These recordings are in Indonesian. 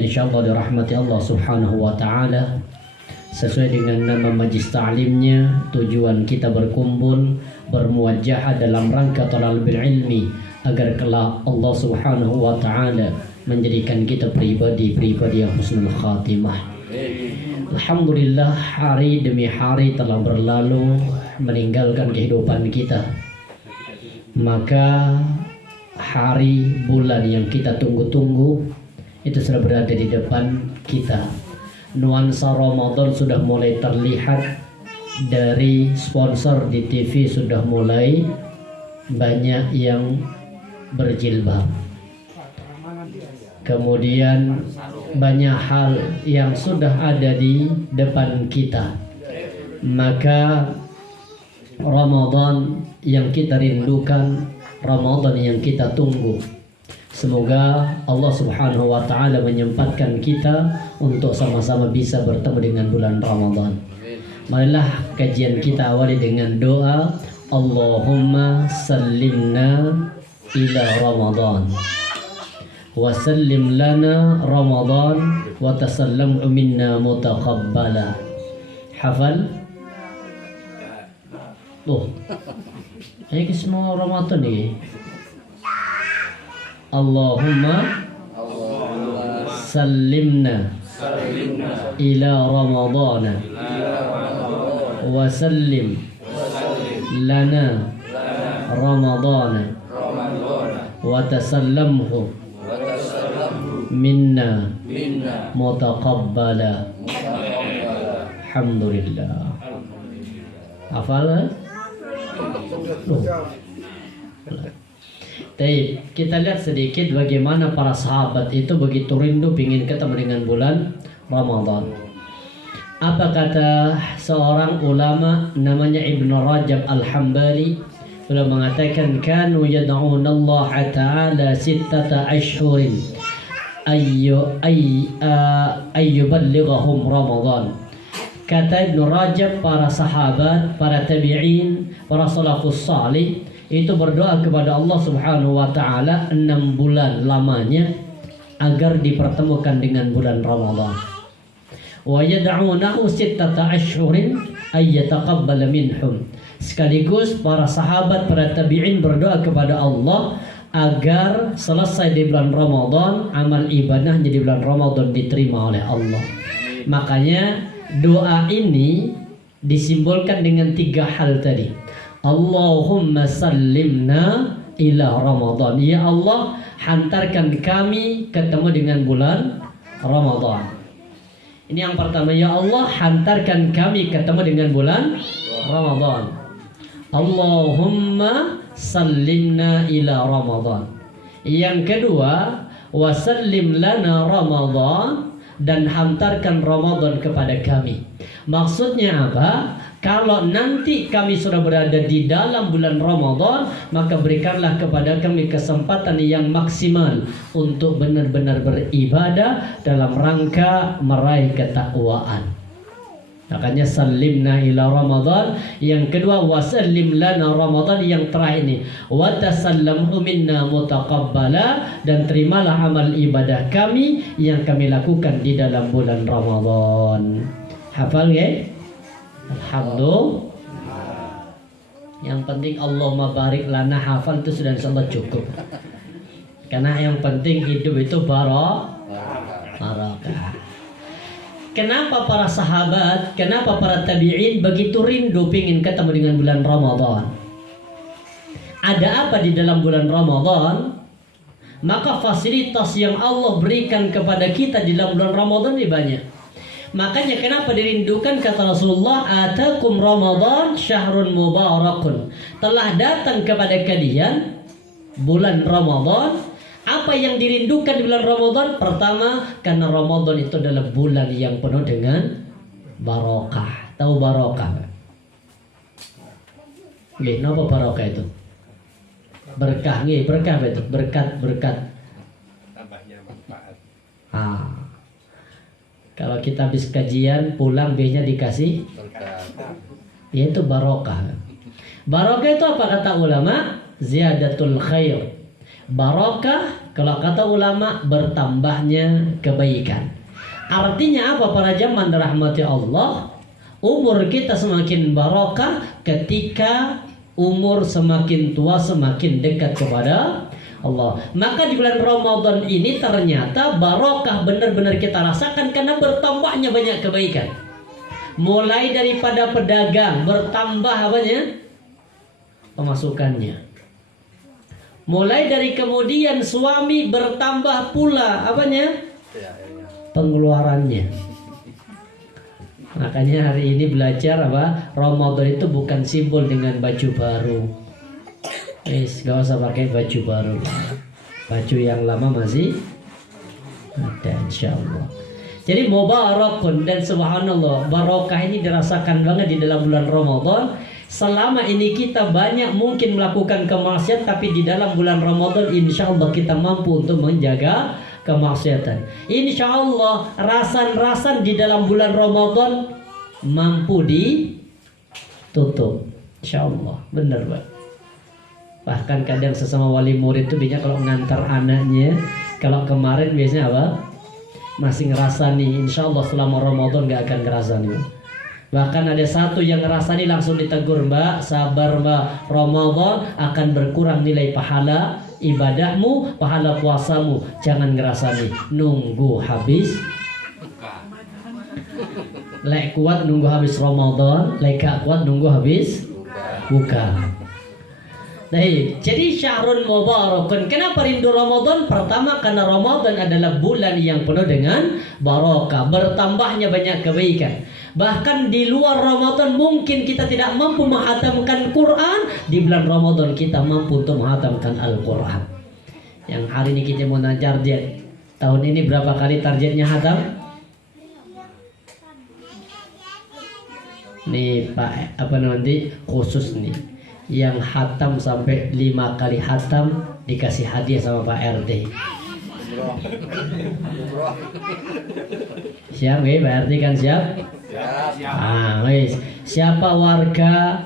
yang insyaallah dirahmati Allah Subhanahu wa taala. Sesuai dengan nama majlis ta'limnya, tujuan kita berkumpul bermuajahah dalam rangka thalabul ilmi agar kelak Allah Subhanahu wa taala menjadikan kita pribadi-pribadi yang husnul khatimah. Alhamdulillah, hari demi hari telah berlalu meninggalkan kehidupan kita. Maka hari bulan yang kita tunggu-tunggu itu sudah berada di depan kita. Nuansa Ramadan sudah mulai terlihat dari sponsor di TV, sudah mulai banyak yang berjilbab. Kemudian banyak hal yang sudah ada di depan kita. Maka Ramadan yang kita rindukan, Ramadan yang kita tunggu, semoga Allah Subhanahu wa taala menyempatkan kita untuk sama-sama bisa bertemu dengan bulan Ramadan. Marilah kajian kita awali dengan doa, Allahumma sallimna ila Ramadan wa sallim lana Ramadan wa tasallam minna mutaqabbala. Hafal? Ini semua Ramadan nih. Allahumma sallimna ila Ramadana wa sallim lana Ramadana wa tasallamhu minna mutaqabbala. Alhamdulillah. Hafal? Kita lihat sedikit bagaimana para sahabat itu begitu rindu ingin ketemu dengan bulan Ramadan. Apa kata seorang ulama namanya Ibnu Rajab Al-Hambali, beliau mengatakan kanu yad'una Allah Ta'ala sittata ashhurin ayyuballighahum Ramadan. Kata Ibnu Rajab, para sahabat, para tabi'in, para salafus salih itu berdoa kepada Allah Subhanahu wa taala 6 bulan lamanya agar dipertemukan dengan bulan Ramadan. Wa yad'unahu sittata ashhurin ay yataqabbala minhum. Sekaligus para sahabat, para tabi'in berdoa kepada Allah agar selesai di bulan Ramadan amal ibadahnya di bulan Ramadan diterima oleh Allah. Makanya doa ini disimbolkan dengan 3 hal tadi. Allahumma sallimna ila Ramadan. Ya Allah, hantarkan kami ketemu dengan bulan Ramadan. Ini yang pertama. Ya Allah, hantarkan kami ketemu dengan bulan Ramadan. Allahumma sallimna ila Ramadan. Yang kedua, wa sallim lana Ramadan, dan hantarkan Ramadan kepada kami. Maksudnya apa? Kalau nanti kami sudah berada di dalam bulan Ramadan, maka berikanlah kepada kami kesempatan yang maksimal untuk benar-benar beribadah dalam rangka meraih ketakwaan. Makanya sallimna ila Ramadan. Yang kedua, wasallim lana Ramadan. Yang terakhir ini, wa tasallamhu minna mutaqabbala, dan terimalah amal ibadah kami yang kami lakukan di dalam bulan Ramadan. Hafal ya? Alhamdulillah. Yang penting Allahumma barik lana, hafal itu sudah insyaallah cukup. Karena yang penting hidup itu barakah. Kenapa para sahabat, kenapa para tabi'in begitu rindu ingin ketemu dengan bulan Ramadan? Ada apa di dalam bulan Ramadan? Maka fasilitas yang Allah berikan kepada kita di dalam bulan Ramadan ini banyak. Makanya kenapa dirindukan, kata Rasulullah, atakum Ramadan syahrun mubarakun. Telah datang kepada kalian bulan Ramadan. Apa yang dirindukan di bulan Ramadan? Pertama, karena Ramadan itu adalah bulan yang penuh dengan barokah. Tahu barokah? Nggih, napa barokah itu? Berkah, nggih, berkah itu, berkat. Tambahnya manfaat. Kalau kita habis kajian pulang biasanya dikasih yaitu barokah. Barokah itu apa kata ulama? Ziyadatul khair. Barokah Kalau kata ulama, bertambahnya kebaikan. Artinya apa para jamaah dirahmati Allah? Umur kita semakin barokah ketika umur semakin tua, semakin dekat kepada Allah. Maka di bulan Ramadan ini ternyata barokah benar-benar kita rasakan karena bertambahnya banyak kebaikan. Mulai daripada pedagang bertambah apanya? Pemasukannya. Mulai dari kemudian suami bertambah pula apanya? Pengeluarannya. Makanya hari ini belajar apa? Ramadan itu bukan simbol dengan baju baru. Gak usah pakai baju baru. Baju yang lama masih ada, insyaallah. Jadi mubarakun, dan subhanallah, barokah ini dirasakan banget di dalam bulan Ramadan. Selama ini kita banyak mungkin melakukan kemaksiatan, tapi di dalam bulan Ramadan insyaallah kita mampu untuk menjaga kemaksiatan. Insyaallah rasan-rasan di dalam bulan Ramadan mampu ditutup. Insyaallah, benar Pak. Bahkan kadang sesama wali murid itu biasanya kalau ngantar anaknya, kalau kemarin biasanya apa? Masih ngerasani, insyaallah selama Ramadan gak akan ngerasani. Bahkan ada satu yang ngerasani langsung ditegur, Mbak, sabar Mbak, Ramadan akan berkurang nilai pahala ibadahmu, pahala puasamu. Jangan ngerasani, nunggu habis. Lek kuat nunggu habis Ramadan, lek gak kuat nunggu habis buka. Jadi syahrul mubarakun. Kenapa rindu Ramadan? Pertama karena Ramadan adalah bulan yang penuh dengan barokah, bertambahnya banyak kebaikan. Bahkan di luar Ramadan mungkin kita tidak mampu menghatamkan Quran, di bulan Ramadan kita mampu untuk menghatamkan Al-Quran. Yang hari ini kita mau target, tahun ini berapa kali targetnya hatam? Nih Pak, apa nanti khusus nih, yang hatam sampai 5 kali hatam dikasih hadiah sama Pak RT. Siap ya Pak RT kan siap? Siap. Siapa warga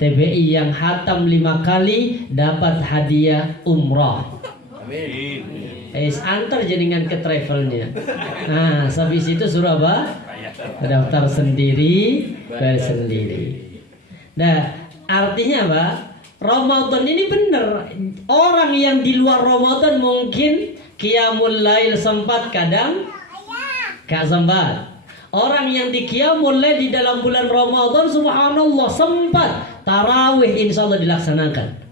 TBI yang hatam 5 kali dapat hadiah umrah. Amin. Antar jaringan ke travelnya. Nah, habis itu suruh apa? Daftar sendiri, bayar sendiri. Nah, artinya apa? Ramadan ini benar. Orang yang di luar Ramadan mungkin qiyamul lail sempat, kadang gak sempat. Orang yang di qiyamul lail di dalam bulan Ramadan subhanallah sempat. Tarawih insyaallah dilaksanakan.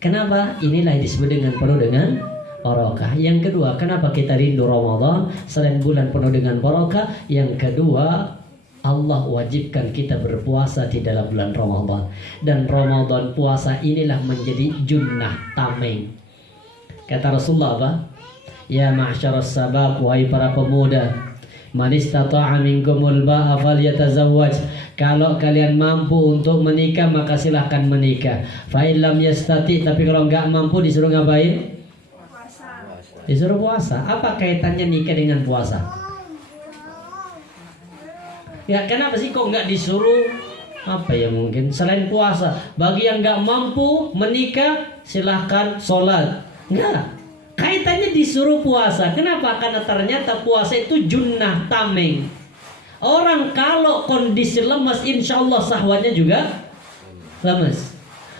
Kenapa? Inilah disebut dengan penuh dengan barokah. Yang kedua, kenapa kita rindu Ramadan? Selain bulan penuh dengan barokah, yang kedua, Allah wajibkan kita berpuasa di dalam bulan Ramadan. Dan Ramadan puasa inilah menjadi junnah tameng. Kata Rasulullah apa? Ya ma'syarus sabab, wahai para pemuda, man istata'a minkumul ba'a falyatazawwaj. Kalau kalian mampu untuk menikah maka silahkan menikah. Fa illam yastati, tapi kalau enggak mampu disuruh ngapain? Disuruh puasa. Apa kaitannya nikah dengan puasa? Ya kenapa sih kok nggak disuruh? Apa ya mungkin selain puasa? Bagi yang nggak mampu menikah silahkan sholat. Enggak. Kaitannya disuruh puasa. Kenapa? Karena ternyata puasa itu junnah tameng. Orang kalau kondisi lemas, insya Allah sahwatnya juga lemas.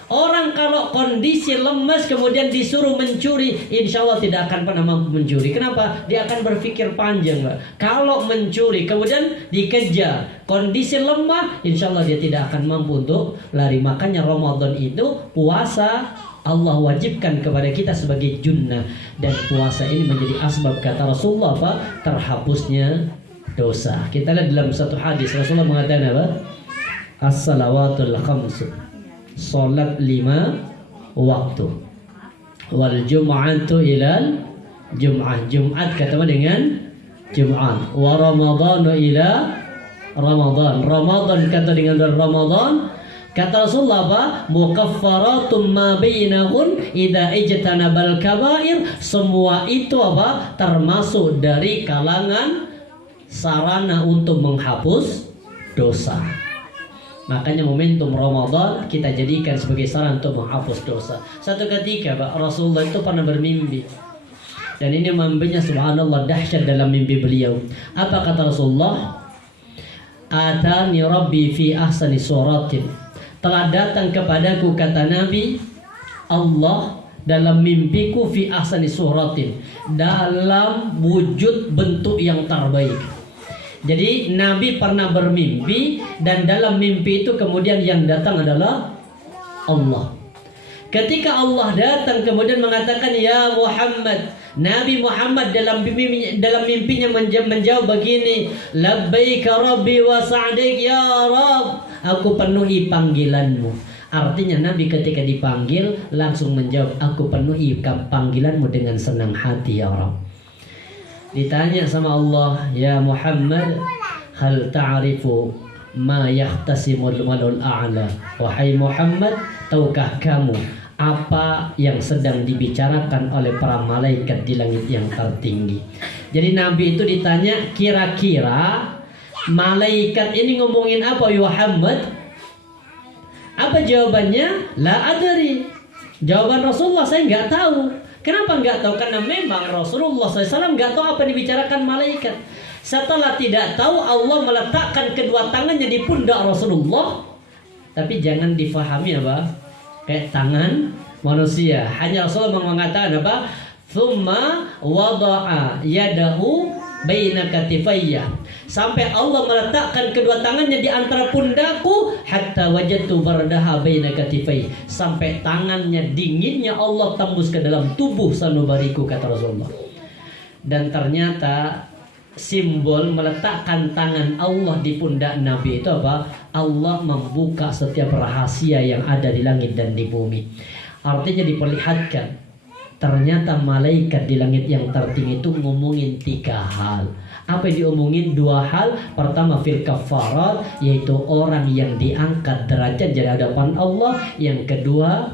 Orang kalau kondisi lemas kemudian disuruh mencuri, insya Allah tidak akan pernah mampu mencuri. Kenapa? Dia akan berpikir panjang, Pak. Kalau mencuri kemudian dikejar, kondisi lemah, insya Allah dia tidak akan mampu untuk lari. Makanya Ramadan itu puasa Allah wajibkan kepada kita sebagai junnah. Dan puasa ini menjadi asbab, kata Rasulullah, Pak, terhapusnya dosa. Kita lihat dalam satu hadis Rasulullah mengatakan apa? As-salawatul khamsu, salat 5 waktu. Wal jum'atu ilal jum'ah, Jumat ketemu dengan Jumat. Wa ramadhanu ila Ramadan, Ramadan kata dengan Ramadan. Kata Rasulullah apa? Mukaffaratun ma bainahun idza ijtanabal kaba'ir. Semua itu apa? Termasuk dari kalangan sarana untuk menghapus dosa. Makanya momentum Ramadan kita jadikan sebagai sarana untuk menghapus dosa. Satu ketika Pak Rasulullah itu pernah bermimpi. Dan ini mimpinya subhanallah dahsyat dalam mimpi beliau. Apa kata Rasulullah? Atani Rabbi fi ahsani suratin. Telah datang kepadaku, kata Nabi, Allah dalam mimpiku fi ahsani suratin, dalam wujud bentuk yang terbaik. Jadi Nabi pernah bermimpi, dan dalam mimpi itu kemudian yang datang adalah Allah. Ketika Allah datang kemudian mengatakan ya Muhammad, Nabi Muhammad dalam mimpinya menjawab begini, labbaika rabbi wa sa'daik ya Rabb, aku penuhi panggilanmu. Artinya Nabi ketika dipanggil langsung menjawab, aku penuhi panggilanmu dengan senang hati ya Rabb. Ditanya sama Allah, ya Muhammad, hal ta'rifu ma yahtasimul malul a'la. Wahai Muhammad, tahukah kamu apa yang sedang dibicarakan oleh para malaikat di langit yang tertinggi? Jadi Nabi itu ditanya, kira-kira malaikat ini ngomongin apa ya Muhammad? Apa jawabannya? La adri. Jawaban Rasulullah, saya nggak tahu. Kenapa nggak tahu? Karena memang Rasulullah SAW nggak tahu apa yang dibicarakan malaikat. Setelah tidak tahu, Allah meletakkan kedua tangannya di pundak Rasulullah. Tapi jangan difahami apa? Kayak tangan manusia. Hanya Rasulullah mengatakan apa? Thumma wada'a yadahu baina katifayya. Sampai Allah meletakkan kedua tangannya di antara pundakku, hatta wajadtu bardaha baina katifayya. Sampai tangannya dinginnya Allah tembus ke dalam tubuh sanubariku, kata Rasulullah. Dan ternyata simbol meletakkan tangan Allah di pundak Nabi itu apa? Allah membuka setiap rahasia yang ada di langit dan di bumi. Artinya diperlihatkan, ternyata malaikat di langit yang tertinggi itu ngomongin 3 hal. Apa yang diomongin? 2 hal. Pertama fil kafarat, yaitu orang yang diangkat derajat di hadapan Allah. Yang kedua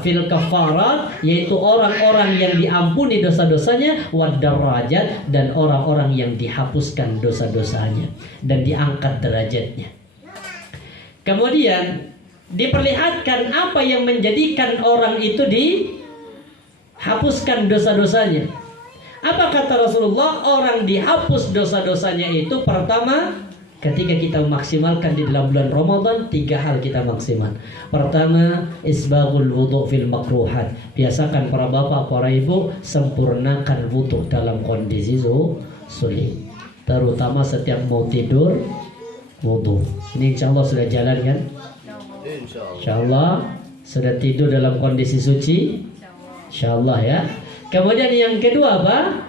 fil kafarat, yaitu orang-orang yang diampuni dosa-dosanya, wad darajat, dan orang-orang yang dihapuskan dosa-dosanya dan diangkat derajatnya. Kemudian diperlihatkan apa yang menjadikan orang itu dihapuskan dosa-dosanya. Apa kata Rasulullah? Orang dihapus dosa-dosanya itu pertama, ketika kita memaksimalkan di dalam bulan Ramadan, 3 hal kita maksimal. Pertama, isbaghul wudu' fil makruhat. Biasakan para bapak, para ibu sempurnakan wudu dalam kondisi sulit. Terutama setiap mau tidur wudu. Ini insya Allah sudah jalan kan? Insya Allah sudah tidur dalam kondisi suci. Insya Allah ya. Kemudian yang kedua apa?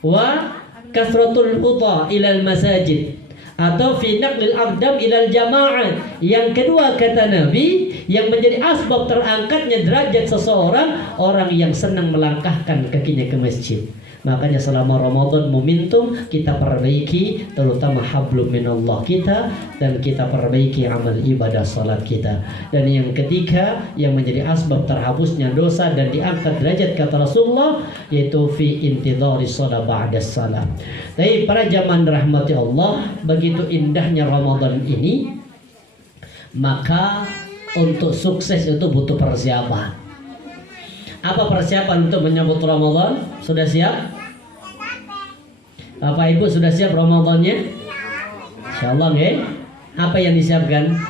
Wa kasratul khuta ilal masajid, atau fi naqlil aqdam ilal jama'ah. Yang kedua kata Nabi, yang menjadi asbab terangkatnya derajat seseorang, orang yang senang melangkahkan kakinya ke masjid. Makanya selama Ramadan momentum kita perbaiki terutama hablum minallah kita, dan kita perbaiki amal ibadah salat kita. Dan yang ketiga yang menjadi asbab terhapusnya dosa dan diangkat derajat kata Rasulullah, yaitu fi intidhari shalah ba'da salam. Tapi para jamaah rahmati Allah, begitu indahnya Ramadan ini, maka untuk sukses itu butuh persiapan. Apa persiapan untuk menyambut Ramadan? Sudah siap? Bapak Ibu sudah siap Ramadannya? Insyaallah nggih. Apa yang disiapkan?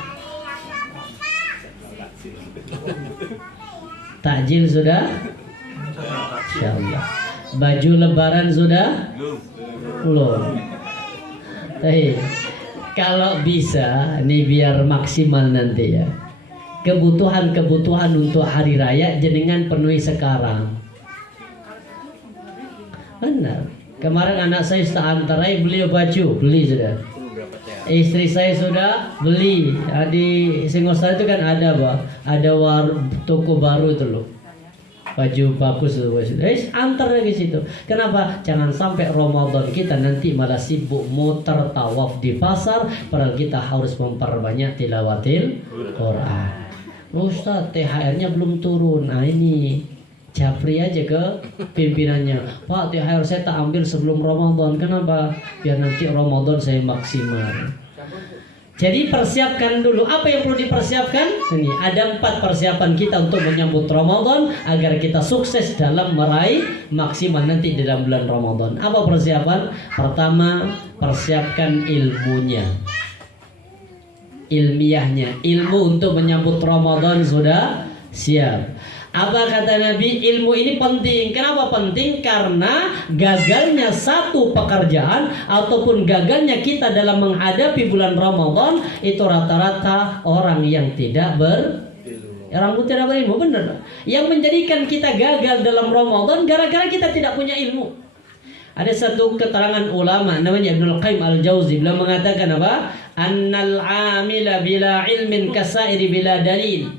Takjil sudah? Insyaallah. Baju lebaran sudah? Belum. Tapi kalau bisa nih biar maksimal nanti ya, kebutuhan-kebutuhan untuk hari raya jenengan penuhi sekarang. Benar. Kemarin anak saya seantarai beli baju, beli sudah. Istri saya sudah beli. Di Singosari itu kan ada ada toko baru itu loh. Baju bagus itu. Antar lagi situ. Kenapa? Jangan sampai Ramadan kita nanti malah sibuk muter tawaf di pasar, padahal kita harus memperbanyak tilawatil Quran. Ustaz, THR-nya belum turun. Nah ini japri aja ke pimpinannya, Pak, THR saya tak ambil sebelum Ramadan. Kenapa? Biar nanti Ramadan saya maksimal. Jadi persiapkan dulu. Apa yang perlu dipersiapkan? Ini ada 4 persiapan kita untuk menyambut Ramadan agar kita sukses dalam meraih maksimal nanti di dalam bulan Ramadan. Apa persiapan? Pertama, persiapkan ilmunya, ilmiahnya. Ilmu untuk menyambut Ramadan sudah siap. Apa kata Nabi? Ilmu ini penting. Kenapa penting? Karena gagalnya satu pekerjaan ataupun gagalnya kita dalam menghadapi bulan Ramadan itu rata-rata orang yang tidak tidak berilmu, benar. Yang menjadikan kita gagal dalam Ramadan gara-gara kita tidak punya ilmu. Ada satu keterangan ulama namanya Ibnul Qayyim Al-Jauzi, beliau mengatakan apa? Annal amila bila ilmin kasairi bila dalil.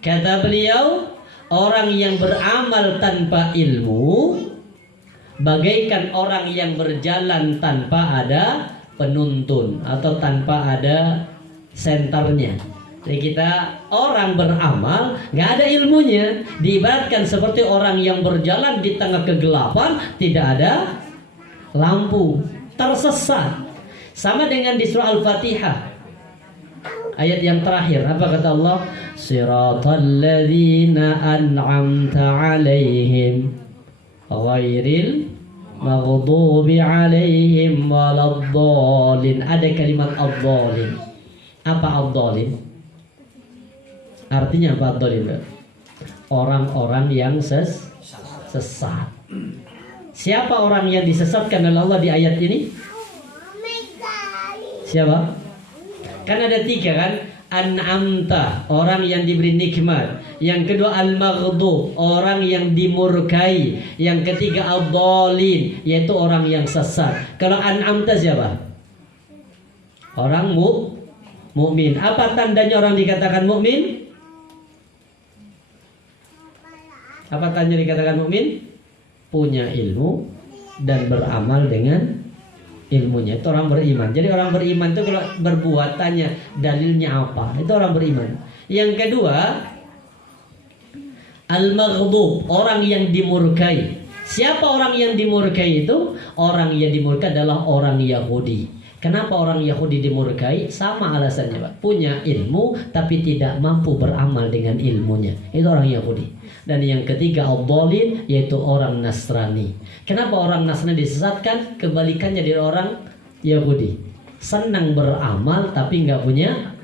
Kata beliau, orang yang beramal tanpa ilmu bagaikan orang yang berjalan tanpa ada penuntun atau tanpa ada senternya. Jadi kita orang beramal nggak ada ilmunya, diibaratkan seperti orang yang berjalan di tengah kegelapan, tidak ada lampu, tersesat. Sama dengan di surah Al-Fatihah ayat yang terakhir, apa kata Allah? Siratal ladzina an'amta 'alaihim ghairil maghdubi 'alaihim waladdallin. Ada kalimat ad-dallin. Apa ad-dallin? Artinya apa ad-dallin? Orang-orang yang sesat. Siapa orang yang disesatkan oleh Allah di ayat ini? Siapa? Kan ada 3 kan? An'amta, orang yang diberi nikmat. Yang kedua al-maghdub, orang yang dimurkai. Yang ketiga ad-dhalin, yaitu orang yang sesat. Kalau an'amta siapa? Orang mukmin. Apa tandanya orang dikatakan mukmin? Apa tandanya dikatakan mukmin? Punya ilmu dan beramal dengan ilmunya. Itu orang beriman. Jadi orang beriman itu kalau berbuat tanya dalilnya apa, itu orang beriman. Yang kedua al-maghdub, orang yang dimurkai. Siapa orang yang dimurkai itu? Orang yang dimurkai adalah orang Yahudi. Kenapa orang Yahudi dimurkai? Sama alasannya, Pak. Punya ilmu tapi tidak mampu beramal dengan ilmunya. Itu orang Yahudi. Dan yang ketiga ad-dhalin, yaitu orang Nasrani. Kenapa orang Nasrani disesatkan? Kebalikannya dari orang Yahudi. Senang beramal tapi nggak punya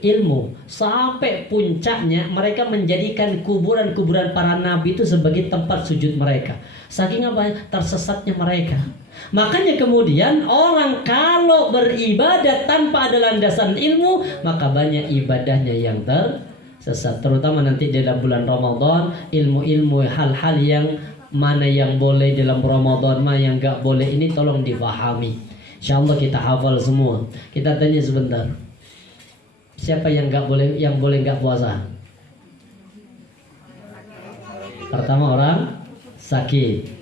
ilmu. Sampai puncaknya mereka menjadikan kuburan-kuburan para nabi itu sebagai tempat sujud mereka. Saking apa? Tersesatnya mereka. Makanya kemudian orang kalau beribadah tanpa ada landasan ilmu, maka banyak ibadahnya yang tersesat. Terutama nanti dalam bulan Ramadan, ilmu-ilmu hal-hal yang mana yang boleh dalam Ramadan, mana yang gak boleh, ini tolong difahami. InsyaAllah kita hafal semua. Kita tanya sebentar, siapa yang gak boleh, yang boleh gak puasa? Pertama orang sakit.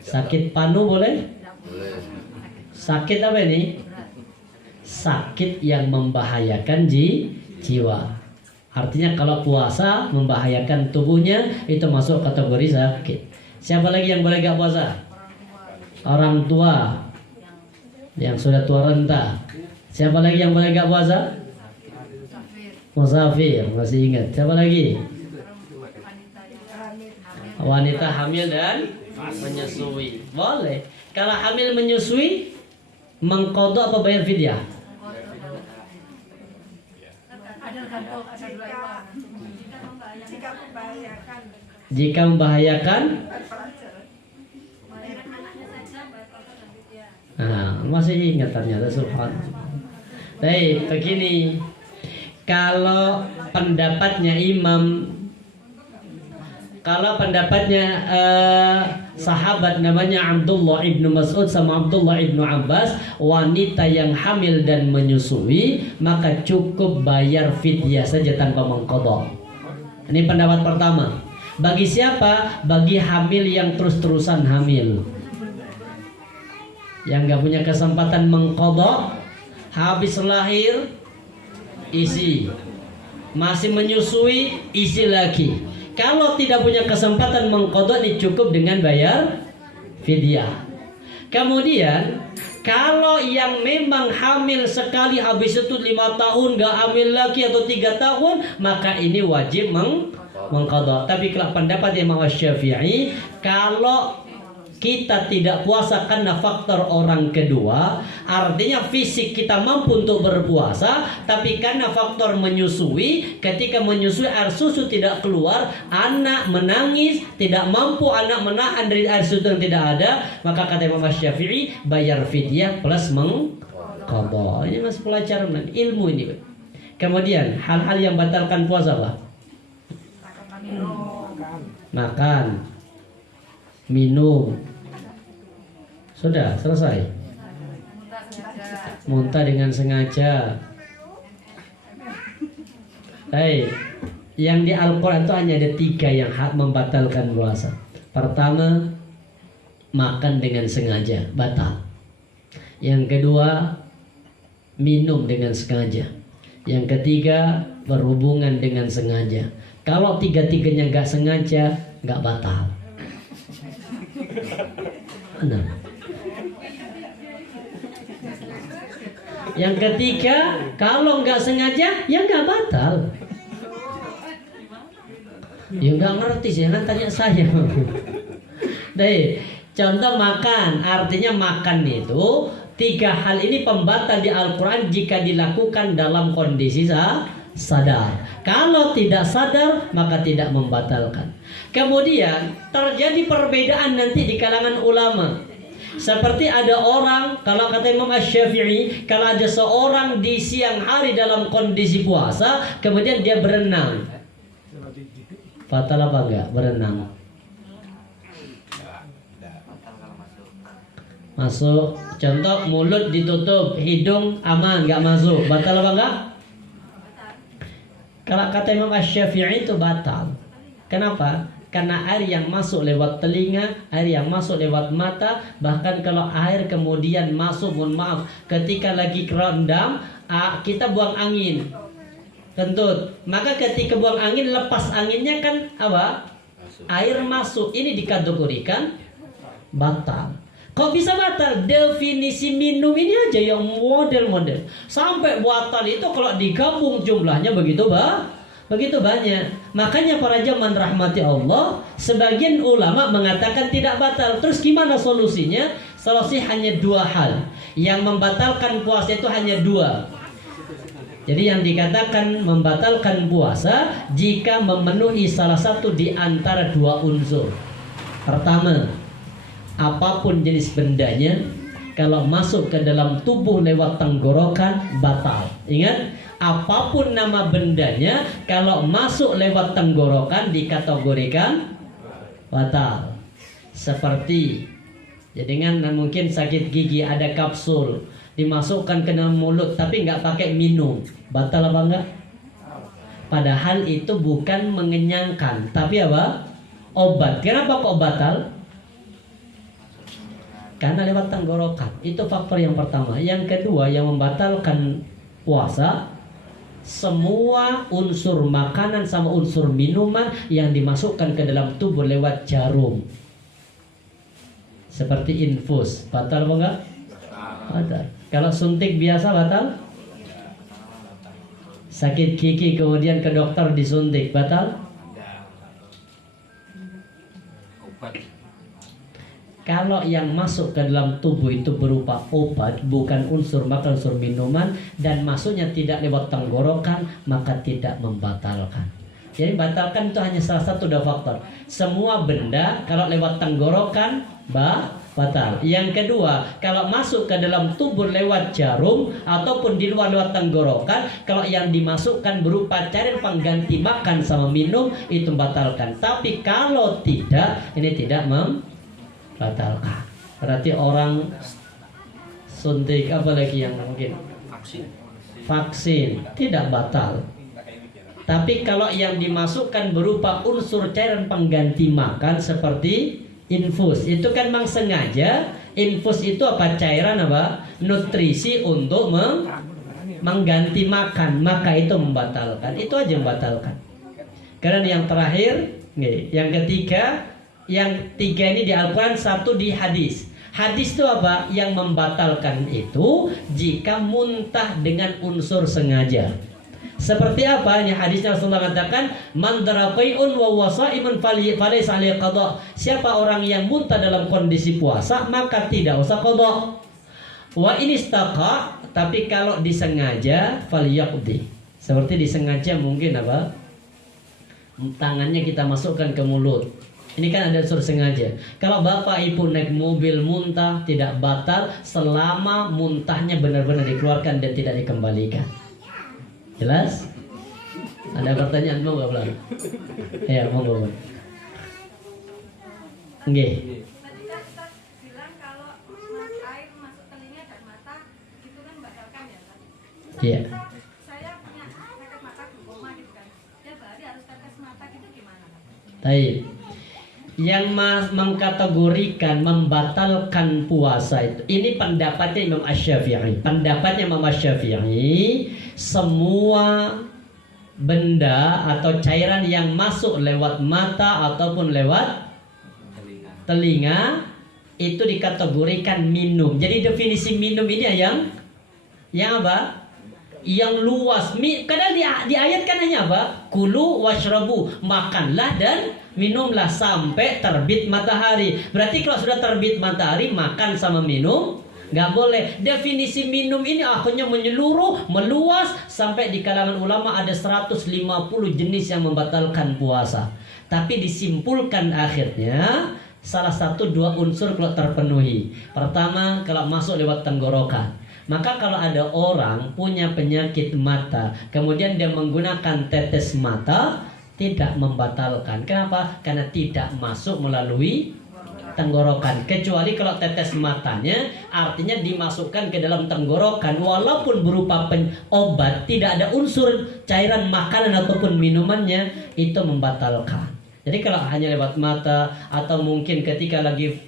Sakit panu boleh? Sakit apa ini? Sakit yang membahayakan jiwa. Artinya kalau puasa membahayakan tubuhnya, itu masuk kategori sakit. Siapa lagi yang boleh gak puasa? Orang tua yang sudah tua renta. Siapa lagi yang boleh gak puasa? Musafir, masih ingat. Siapa lagi? Wanita hamil dan menyusui. Boleh. Kalau hamil menyusui, mengqadha apa bayar fidyah? Jika membahayakan, masih ingat ternyata, subhanallah. Baik, begini. Kalau pendapatnya sahabat namanya Abdullah ibnu Mas'ud sama Abdullah ibnu Abbas, wanita yang hamil dan menyusui maka cukup bayar fidyah saja tanpa mengqadha. Ini pendapat pertama. Bagi siapa? Bagi hamil yang terus-terusan hamil, yang gak punya kesempatan mengqadha, habis lahir isi, masih menyusui isi lagi. Kalau tidak punya kesempatan mengqadha, cukup dengan bayar fidyah. Kemudian Kalau yang memang hamil sekali habis itu 5 tahun gak hamil lagi atau 3 tahun, maka ini wajib mengqadha. Tapi kalau pendapat Imam Syafi'i, kalau kita tidak puasa karena faktor orang kedua, artinya fisik kita mampu untuk berpuasa, tapi karena faktor menyusui, ketika menyusui air susu tidak keluar, anak menangis, tidak mampu anak menahan dari air susu yang tidak ada, maka kata Imam Syafi'i bayar fidyah plus mengqadha. Ini masih pelajaran ilmu ini. Kemudian hal-hal yang batalkan puasa apa? Makan, minum. Sudah selesai. Muntah dengan sengaja. Yang di Al-Quran itu hanya ada 3 yang membatalkan puasa. Pertama, makan dengan sengaja, batal. Yang kedua, minum dengan sengaja. Yang ketiga, berhubungan dengan sengaja. Kalau 3-tiganya nggak sengaja, nggak batal. Benar. Yang ketiga, kalau nggak sengaja, ya nggak batal. Ya nggak ngerti sih, jangan tanya saya. Deh, contoh makan, artinya makan itu 3 hal ini pembatal di Al-Quran jika dilakukan dalam kondisi sadar. Kalau tidak sadar, maka tidak membatalkan. Kemudian terjadi perbedaan nanti di kalangan ulama. Seperti ada orang, kalau kata Imam Syafi'i, kalau ada seorang di siang hari dalam kondisi puasa, kemudian dia berenang, batal apa enggak berenang? Masuk. Contoh, mulut ditutup, hidung aman, enggak masuk, batal apa enggak? Kalau kata Imam Syafi'i itu batal. Kenapa? Karena air yang masuk lewat telinga, air yang masuk lewat mata, bahkan kalau air kemudian masuk, mohon maaf, ketika lagi kerendam, kita buang angin, kentut. Maka ketika buang angin, lepas anginnya kan apa? Air masuk. Ini dikategorikan batal. Kok bisa batal? Definisi minum ini aja yang model-model. Sampai batal itu kalau digabung jumlahnya begitu banyak. Makanya para jamaah rahmati Allah, sebagian ulama mengatakan tidak batal. Terus gimana solusinya? Solusi hanya 2 hal. Yang membatalkan puasa itu hanya 2. Jadi yang dikatakan membatalkan puasa jika memenuhi salah satu di antara 2 unsur. Pertama, apapun jenis bendanya, kalau masuk ke dalam tubuh lewat tenggorokan, batal. Ingat, apapun nama bendanya, kalau masuk lewat tenggorokan dikategorikan batal. Seperti, jadi kan mungkin sakit gigi, ada kapsul dimasukkan ke dalam mulut tapi nggak pakai minum, batal apa enggak? Padahal itu bukan mengenyangkan, tapi apa? Obat. Kenapa kok batal? Karena lewat tenggorokan. Itu faktor yang pertama. Yang kedua yang membatalkan puasa, semua unsur makanan sama unsur minuman yang dimasukkan ke dalam tubuh lewat jarum, seperti infus, batal apa enggak? Batal. Kalau suntik biasa batal? Sakit gigi kemudian ke dokter disuntik, batal? Kalau yang masuk ke dalam tubuh itu berupa obat, bukan unsur makan, unsur minuman, dan masuknya tidak lewat tenggorokan, maka tidak membatalkan. Jadi batalkan itu hanya salah satu faktor. Semua benda kalau lewat tenggorokan batal. Yang kedua, kalau masuk ke dalam tubuh lewat jarum ataupun di luar lewat tenggorokan, kalau yang dimasukkan berupa cairan pengganti makan sama minum, itu membatalkan. Tapi kalau tidak, ini tidak batalkan. Berarti orang suntik apalagi yang mungkin vaksin tidak batal. Tapi kalau yang dimasukkan berupa unsur cairan pengganti makan seperti infus, itu kan memang sengaja. Infus itu apa? Cairan apa? Nutrisi untuk mengganti makan, maka itu membatalkan. Itu aja membatalkan. Karena yang terakhir, yang ketiga, yang 3 ini di Al-Quran, 1 di hadis. Hadis itu apa? Yang membatalkan itu jika muntah dengan unsur sengaja. Seperti apa? Ini hadisnya Rasulullah mengatakan, "Man daraqai'un wa wasaimun falaysa alaihi qada." Siapa orang yang muntah dalam kondisi puasa, maka tidak usah qada. Wa in istaqa, tapi kalau disengaja falyaqdi. Seperti disengaja mungkin apa? Tangannya kita masukkan ke mulut. Ini kan ada unsur sengaja. Kalau bapak ibu naik mobil muntah, tidak batal selama muntahnya benar-benar dikeluarkan dan tidak dikembalikan. Jelas? Ada pertanyaan mau nggak belum? Ya mau nggak? Nggih. Tadi kan kita bilang kalau air masuk telinga dan mata itu kan membatalkan ya kan? Iya. Saya punya sakit mata glaukoma gitu kan. Tiap hari harus tetes mata gitu gimana? Baik. Yang mengkategorikan membatalkan puasa itu, ini pendapatnya Imam Asy-Syafi'i. Pendapatnya Imam Asy-Syafi'i, semua benda atau cairan yang masuk lewat mata ataupun lewat telinga itu dikategorikan minum. Jadi definisi minum ini yang apa? Yang luas. Kadang di ayat kan hanya apa? Kulu washrabu, makanlah dan minumlah sampai terbit matahari. Berarti kalau sudah terbit matahari makan sama minum nggak boleh. Definisi minum ini akhirnya menyeluruh, meluas sampai di kalangan ulama ada 150 jenis yang membatalkan puasa. Tapi disimpulkan akhirnya salah satu dua unsur kalau terpenuhi. Pertama, kalau masuk lewat tenggorokan. Maka kalau ada orang punya penyakit mata, kemudian dia menggunakan tetes mata, tidak membatalkan. Kenapa? Karena tidak masuk melalui tenggorokan. Kecuali kalau tetes matanya artinya dimasukkan ke dalam tenggorokan, walaupun berupa obat, tidak ada unsur cairan makanan ataupun minumannya, itu membatalkan. Jadi kalau hanya lewat mata atau mungkin ketika lagi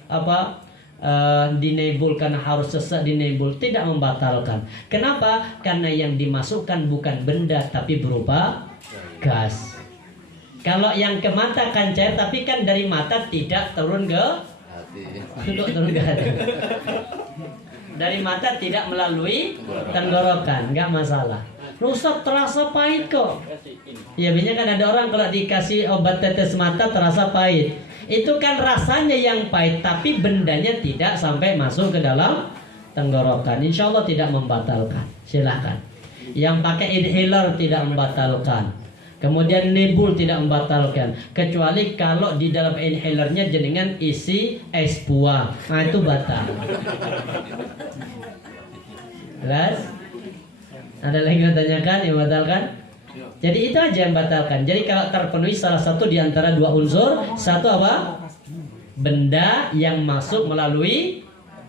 dinebul karena harus sesak dinebul, tidak membatalkan. Kenapa? Karena yang dimasukkan bukan benda tapi berupa gas. Kalau yang ke mata kan cair, tapi kan dari mata tidak turun ke hati. Dari mata tidak melalui tenggorokan, nggak masalah. Rusak terasa pahit kok. Ya biasanya kan ada orang kalau dikasih obat tetes mata terasa pahit. Itu kan rasanya yang pahit, tapi bendanya tidak sampai masuk ke dalam tenggorokan. Insya Allah tidak membatalkan. Silahkan. Yang pakai inhaler tidak membatalkan. Kemudian nebul tidak membatalkan. Kecuali kalau di dalam inhalernya jenengan isi es buah. Nah itu batal. Jelas? Ada lagi yang tanyakan yang batalkan? Jadi itu aja yang batalkan. Jadi kalau terpenuhi salah satu di antara dua unsur, satu apa? Benda yang masuk melalui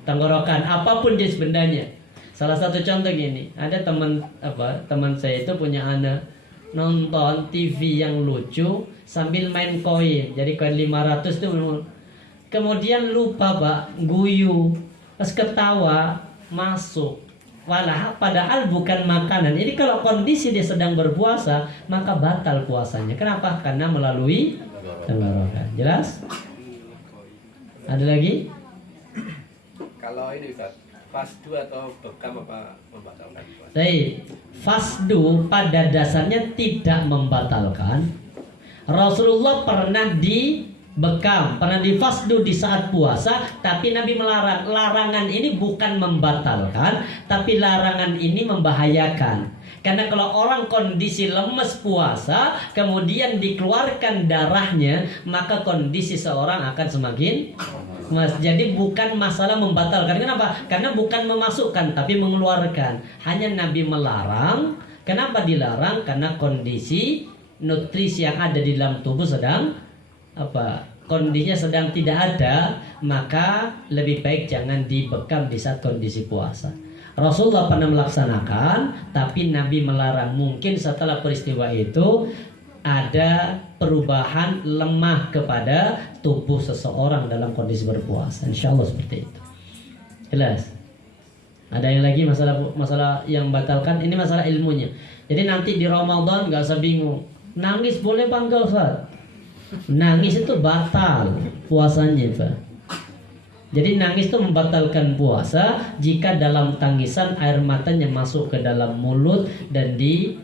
tenggorokan, apapun jenis bendanya. Salah satu contoh gini, ada teman saya itu punya anak nonton TV yang lucu sambil main koin. Jadi koin 500 itu kemudian lupa Pak, guyu, pas ketawa masuk. Padahal bukan makanan. Jadi kalau kondisi dia sedang berpuasa, maka batal puasanya. Kenapa? Karena melalui tenggorokan. Jelas? Ada lagi? Kalau ini Ustaz, fasdu atau bekam apa membatalkan puasa? Baik. Fasdu pada dasarnya tidak membatalkan. Rasulullah pernah dibekam, pernah difasdu di saat puasa, tapi Nabi melarang. Larangan ini bukan membatalkan, tapi larangan ini membahayakan. Karena kalau orang kondisi lemes puasa, kemudian dikeluarkan darahnya, maka kondisi seorang akan semakin lemes. Jadi bukan masalah membatalkan. Kenapa? Karena bukan memasukkan, tapi mengeluarkan. Hanya Nabi melarang. Kenapa dilarang? Karena kondisi nutrisi yang ada di dalam tubuh sedang kondisinya sedang tidak ada, maka lebih baik jangan dibekam di saat kondisi puasa. Rasulullah pernah melaksanakan, tapi Nabi melarang. Mungkin setelah peristiwa itu ada perubahan lemah kepada tubuh seseorang dalam kondisi berpuasa. Insya Allah seperti itu. Jelas? Ada yang lagi masalah yang batalkan? Ini masalah ilmunya. Jadi nanti di Ramadan nggak usah bingung. Nangis boleh apa enggak Ustaz? Nangis itu batal puasanya Pak. Jadi nangis itu membatalkan puasa jika dalam tangisan air matanya masuk ke dalam mulut dan di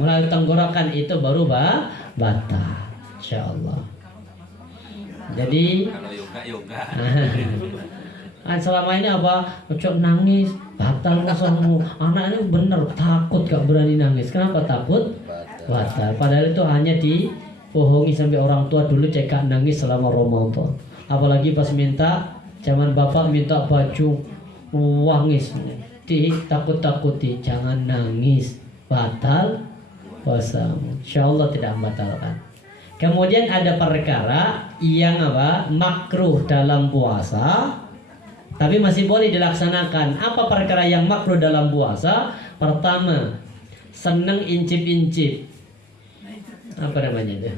melalui tenggorokan, itu baru batal, insyaallah. Jadi Kalau yoga. kan selama ini apa? Cok nangis batal puasamu. Anak ini bener takut gak berani nangis. Kenapa takut? Batal. Padahal itu hanya dibohongi sampai orang tua dulu cekak nangis selama Ramadan. Apalagi pas minta, zaman bapak minta baju wangis, takut-takuti, jangan nangis, batal puasamu. Insyaallah tidak membatalkan. Kemudian ada perkara yang apa? Makruh dalam puasa, tapi masih boleh dilaksanakan. Apa perkara yang makruh dalam puasa? Pertama, seneng incip-incip. Apa namanya itu?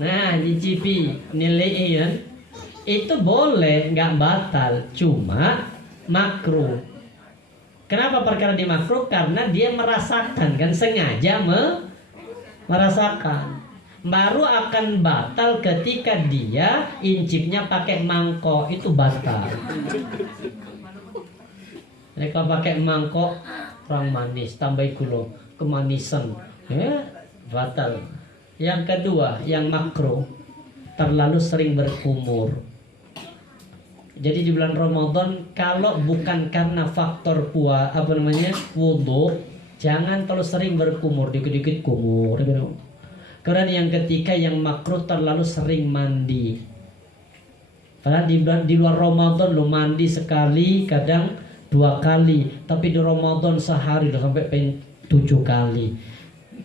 Nah, nyicipi, nilai kan? Itu boleh, nggak batal, cuma makruh. Kenapa perkara dimakruh? Karena dia merasakan, kan sengaja merasakan. Baru akan batal ketika dia incipnya pakai mangkok, itu batal. Jadi kalau pakai mangkok kurang manis, tambah gula, kemanisan, batal. Yang kedua, yang makruh, terlalu sering berkumur. Jadi di bulan Ramadan kalau bukan karena faktor wudu, jangan terlalu sering berkumur, dikit-dikit kumur. Kemudian yang ketiga yang makruh, terlalu sering mandi. Padahal di luar Ramadan lo mandi sekali, kadang 2 kali, tapi di Ramadan sehari udah sampai 7 kali.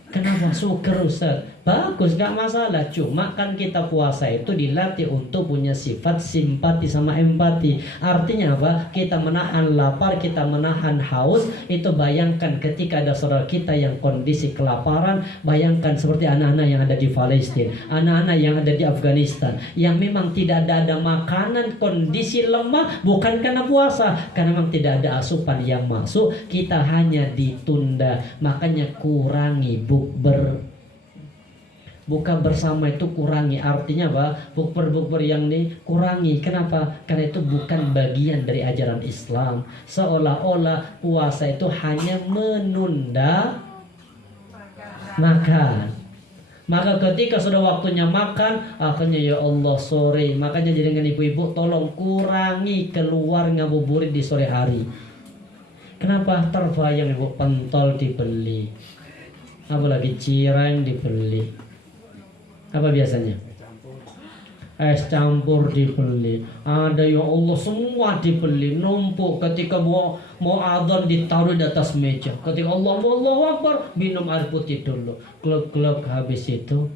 Kenapa? Syukur Ustaz. Bagus, gak masalah. Cuma kan kita puasa itu dilatih untuk punya sifat simpati sama empati. Artinya apa? Kita menahan lapar, kita menahan haus. Itu bayangkan ketika ada saudara kita yang kondisi kelaparan. Bayangkan seperti anak-anak yang ada di Palestina, anak-anak yang ada di Afghanistan, yang memang tidak ada makanan, kondisi lemah. Bukan karena puasa, karena memang tidak ada asupan yang masuk. Kita hanya ditunda. Makanya kurangi buka bersama itu kurangi. Artinya apa? Bukber yang ini kurangi. Kenapa? Karena itu bukan bagian dari ajaran Islam. Seolah-olah puasa itu hanya menunda makan. Maka ketika sudah waktunya makan, akhirnya ya Allah sore. Makanya jadi dengan ibu-ibu tolong kurangi keluar ngabuburit di sore hari. Kenapa? Terbayang ibu, pentol dibeli, apalagi cireng dibeli. Apa biasanya? Es campur dibeli. Ada ya Allah semua dibeli, numpuk. Ketika mau adzan ditaruh di atas meja. Ketika Allahu Akbar, minum air putih dulu. Gluk-gluk, habis itu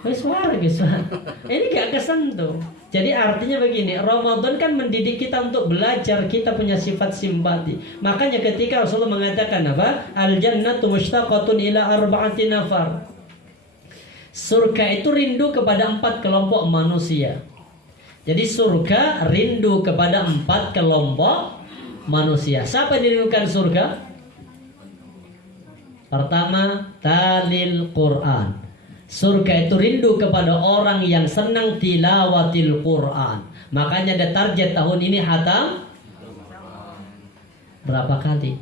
ini gak kesentuh. Jadi artinya begini, Ramadan kan mendidik kita untuk belajar, kita punya sifat simpati. Makanya ketika Rasulullah mengatakan apa? Al-jannatu mushtaqatun ila arba'ati nafar. Surga itu rindu kepada 4 kelompok manusia. Jadi surga rindu kepada 4 kelompok manusia. Siapa yang dirindukan surga? Pertama, talil Quran. Surga itu rindu kepada orang yang senang tilawatil Quran. Makanya ada target tahun ini hatam berapa kali?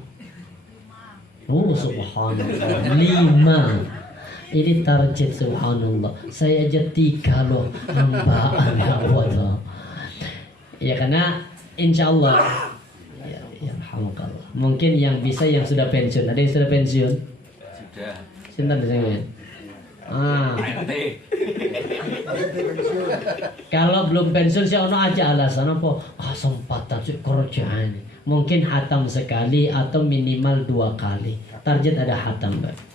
Subhanallah, 5. Ini target, subhanallah. Saya aja 3 loh, hambaan ya Allah. Ya karena insya Allah ya alhamdulillah. Mungkin yang bisa yang sudah pensiun. Ada yang sudah pensiun? Sudah. Sinten di sini? Kalau belum pensiun sih ono aja alasan apa? Sempatan sih kerjaan. Mungkin hatam sekali atau minimal 2 kali. Target ada hatam, Mbak.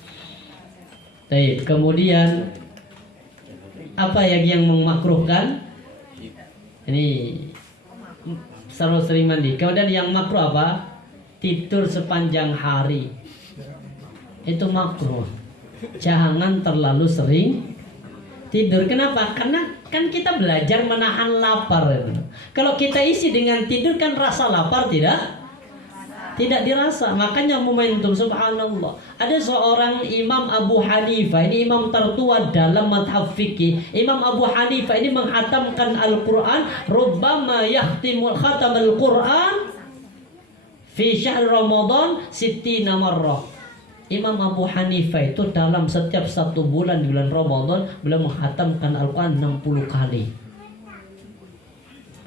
Baik, kemudian apa yang memakruhkan? Ini selalu sering mandi. Kemudian yang makruh apa? Tidur sepanjang hari. Itu makruh. Jangan terlalu sering tidur. Kenapa? Karena kan kita belajar menahan lapar. Kalau kita isi dengan tidur kan rasa lapar tidak Tidak dirasa. Makanya momentum, subhanallah. Ada seorang Imam Abu Hanifah, ini imam tertua dalam madhab fikih. Imam Abu Hanifah ini menghatamkan Al-Quran, rubbama yahtimul khatam Al-Quran fi syahr Ramadan 60 marrah. Imam Abu Hanifah itu dalam setiap 1 bulan di bulan Ramadan beliau menghatamkan Al-Quran 60 kali.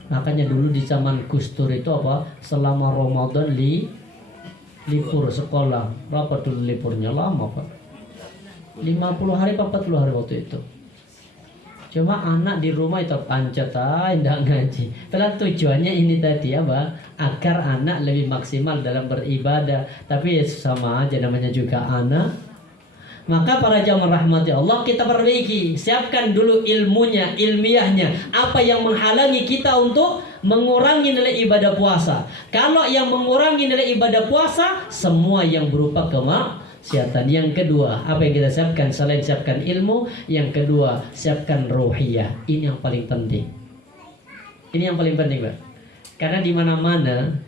Makanya dulu di zaman Gus Dur itu apa? Selama Ramadan libur sekolah. Berapa dulu liburnya? Lama Pak. 50 hari 40 hari waktu itu. Cuma anak di rumah itu pancet tidak ngaji. Padahal tujuannya ini tadi apa? Agar anak lebih maksimal dalam beribadah. Tapi ya sama aja namanya juga anak. Maka para jamaah rahmati Allah, kita perbaiki. Siapkan dulu ilmunya, ilmiahnya. Apa yang menghalangi kita untuk mengurangi nilai ibadah puasa? Kalau yang mengurangi nilai ibadah puasa, semua yang berupa kemaksiatan. Yang kedua, apa yang kita siapkan? Selain siapkan ilmu, yang kedua, siapkan ruhiyah. Ini yang paling penting. Ini yang paling penting, Pak. Karena di mana-mana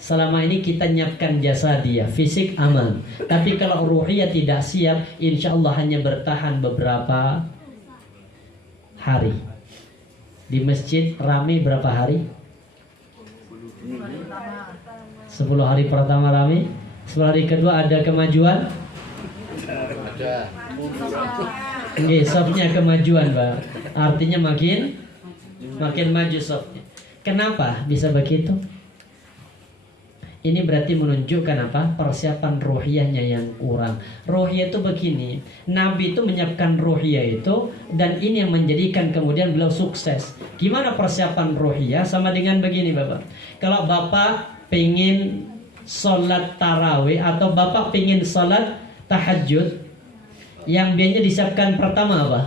selama ini kita nyiapkan jasa dia, fisik aman. Tapi kalau ruhiyah tidak siap, insya Allah hanya bertahan beberapa hari. Di masjid rame berapa hari? 10 hari pertama rame. 10 hari kedua ada kemajuan? Ada. Nggih, softnya kemajuan, Pak. Artinya makin maju softnya. Kenapa bisa begitu? Ini berarti menunjukkan apa? Persiapan ruhiyahnya yang kurang. Ruhiyah itu begini, Nabi itu menyiapkan ruhiyah itu, dan ini yang menjadikan kemudian beliau sukses. Gimana persiapan ruhiyah? Sama dengan begini Bapak. Kalau Bapak pengen sholat tarawih atau Bapak pengen sholat tahajud, yang biasanya disiapkan pertama apa?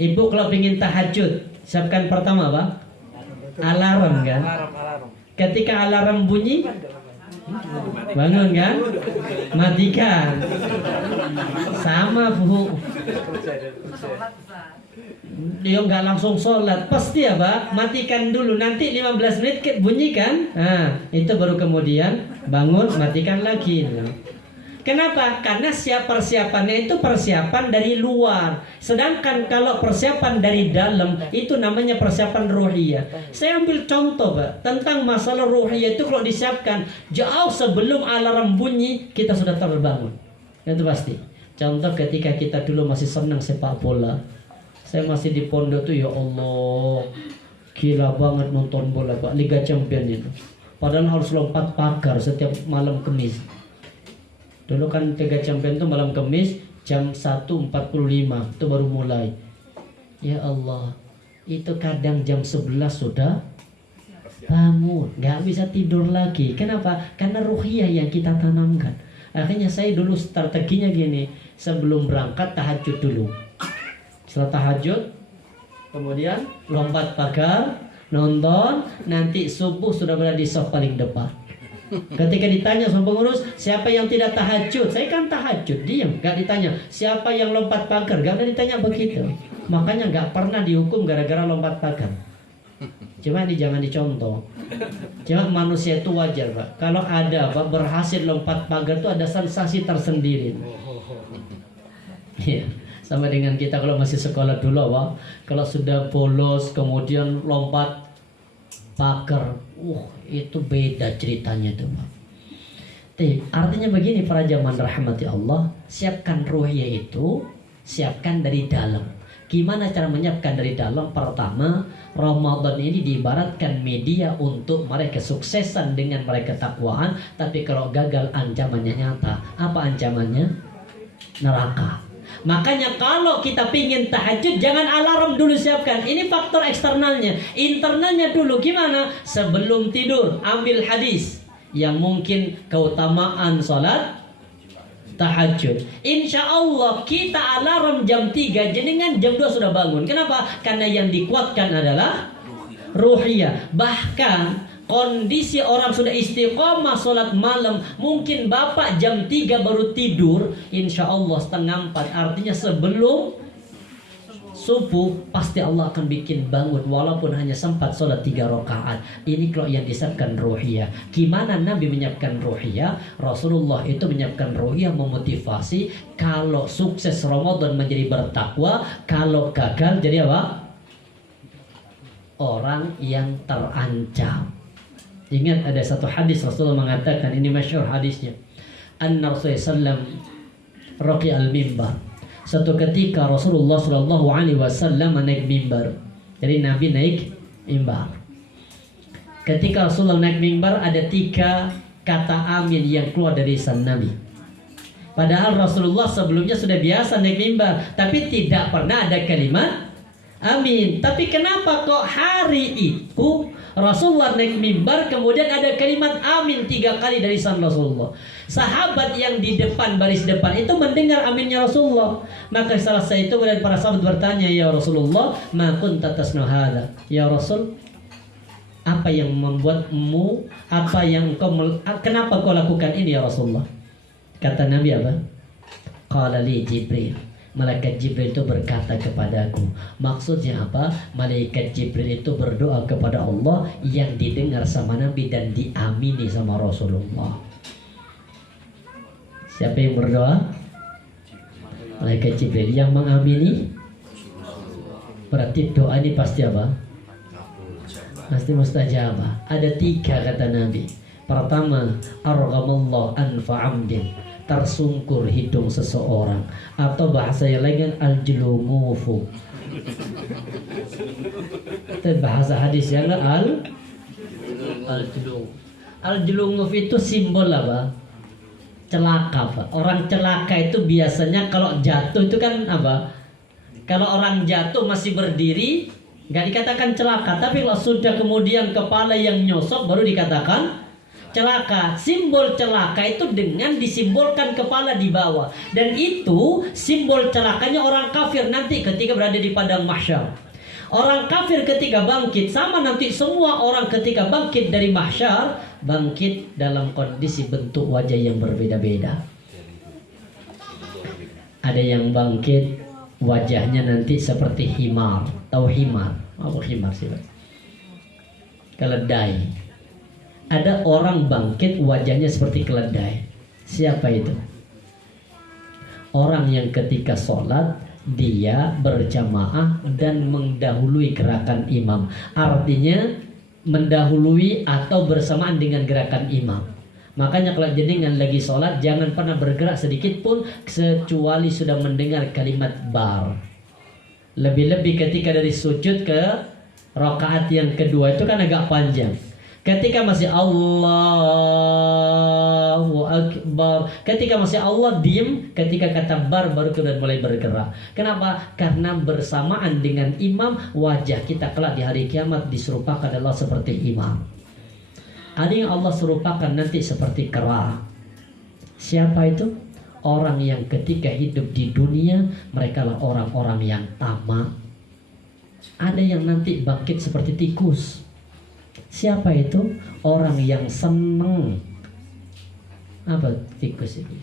Ibu kalau pengen tahajud, siapkan pertama apa? Alarm kan? Ketika alarm bunyi, bangun kan? Matikan. Sama Bu. Dia nggak langsung sholat, pasti ya Pak, matikan dulu. Nanti 15 menit bunyikan, nah itu baru kemudian bangun, matikan lagi. Kenapa? Karena persiapannya itu persiapan dari luar. Sedangkan kalau persiapan dari dalam, itu namanya persiapan ruhiyah. Saya ambil contoh Pak, tentang masalah ruhiyah itu kalau disiapkan jauh sebelum alarm bunyi, kita sudah terbangun. Itu pasti. Contoh ketika kita dulu masih senang sepak bola. Saya masih di pondok tuh, ya Allah, gila banget nonton bola Pak, Liga Champion itu. Padahal harus lompat pagar setiap malam Kamis. Dulu kan Liga Champion itu malam Kamis jam 1.45 itu baru mulai. Ya Allah, itu kadang jam 11 sudah bangun, nggak bisa tidur lagi. Kenapa? Karena ruhiyah yang kita tanamkan. Akhirnya saya dulu strateginya gini, sebelum berangkat tahajud dulu. Setelah tahajud, kemudian lompat pagar, nonton, nanti subuh sudah berada di soft paling depan. Ketika ditanya sama pengurus, siapa yang tidak tahajud? Saya kan tahajud, diam, gak ditanya. Siapa yang lompat pagar? Gak ada ditanya begitu. Makanya gak pernah dihukum gara-gara lompat pagar. Cuma ini jangan dicontoh. Cuma manusia itu wajar Pak. Kalau ada Pak berhasil lompat pagar itu ada sensasi tersendiri. Iya. Sama dengan kita kalau masih sekolah dulu Pak, kalau sudah bolos kemudian lompat pagar, itu beda ceritanya tuh Pak. Artinya begini para jamaah rahmati Allah, siapkan ruhiyah itu, siapkan dari dalam. Gimana cara menyiapkan dari dalam? Pertama, Ramadan ini diibaratkan media untuk meraih kesuksesan dengan meraih ketakwaan. Tapi kalau gagal, ancamannya nyata. Apa ancamannya? Neraka. Makanya kalau kita pingin tahajud, jangan alarm dulu siapkan. Ini faktor eksternalnya. Internalnya dulu gimana? Sebelum tidur ambil hadis yang mungkin keutamaan salat tahajud. Insya Allah kita alarm jam 3, jenengan jam 2 sudah bangun. Kenapa? Karena yang dikuatkan adalah ruhiyah. Bahkan kondisi orang sudah istiqomah sholat malam, mungkin bapak jam 3 baru tidur, insya Allah 3:30, artinya sebelum subuh, pasti Allah akan bikin bangun walaupun hanya sempat sholat 3 rakaat. Ini kalau yang disiapkan ruhiyah. Gimana Nabi menyiapkan ruhiyah? Rasulullah itu menyiapkan ruhiyah memotivasi kalau sukses Ramadan menjadi bertakwa, kalau gagal jadi apa? Orang yang terancam. Ingat ada satu hadis Rasulullah mengatakan, ini masyhur hadisnya. Anna Rasulullah SAW raqi al-mimbar. Satu ketika Rasulullah SAW naik mimbar. Jadi Nabi naik mimbar. Ketika Rasulullah naik mimbar, ada 3 kata amin yang keluar dari lisan Nabi. Padahal Rasulullah sebelumnya sudah biasa naik mimbar, tapi tidak pernah ada kalimat amin. Tapi kenapa kok hari itu Rasulullah naik mimbar kemudian ada kalimat amin 3 kali dari lisan Rasulullah? Sahabat yang di depan, baris depan itu mendengar aminnya Rasulullah. Maka salah satu itu kemudian para sahabat bertanya, ya Rasulullah, ma kunta tasna'u hadza? Ya Rasul, apa yang membuatmu, apa yang kenapa kau lakukan ini ya Rasulullah? Kata Nabi apa? Qala li Jibril. Malaikat Jibril itu berkata kepadaku. Maksudnya apa? Malaikat Jibril itu berdoa kepada Allah yang didengar sama Nabi dan diamini sama Rasulullah. Siapa yang berdoa? Malaikat Jibril. Yang mengamini? Berarti doa ini pasti apa? Pasti mustajabah. Ada 3 kata Nabi. Pertama, arghamallahu anfa amdin, tersungkur hidung seseorang, atau bahasa yang lain al-julumufu. Itu bahasa hadis yang al-julum. Al-julumuf itu simbol apa? Celaka, Pak. Orang celaka itu biasanya kalau jatuh itu kan apa? Kalau orang jatuh masih berdiri nggak dikatakan celaka, tapi kalau sudah kemudian kepala yang nyosok baru dikatakan celaka. Simbol celaka itu dengan disimbolkan kepala di bawah, dan itu simbol celakanya orang kafir nanti ketika berada di padang mahsyar. Orang kafir ketika bangkit, sama nanti semua orang ketika bangkit dari mahsyar, bangkit dalam kondisi bentuk wajah yang berbeda-beda. Ada yang bangkit wajahnya nanti seperti himar. Tahu himar? Apa himar sih, Pak? Keledai. Ada orang bangkit wajahnya seperti keledai. Siapa itu? Orang yang ketika sholat dia berjamaah dan mendahului gerakan imam. Artinya mendahului atau bersamaan dengan gerakan imam. Makanya kalau jenengan lagi sholat, jangan pernah bergerak sedikit pun kecuali sudah mendengar kalimat bar. Lebih-lebih ketika dari sujud ke rakaat yang kedua itu kan agak panjang. Ketika masih Allahu Akbar, ketika masih Allah diem, ketika kata bar baru kemudian mulai bergerak. Kenapa? Karena bersamaan dengan imam, wajah kita kelak di hari kiamat diserupakan Allah seperti imam. Ada yang Allah serupakan nanti seperti kera. Siapa itu? Orang yang ketika hidup di dunia mereka lah orang-orang yang tamak. Ada yang nanti bangkit seperti tikus. Siapa itu? Orang yang seneng. Apa tikus itu?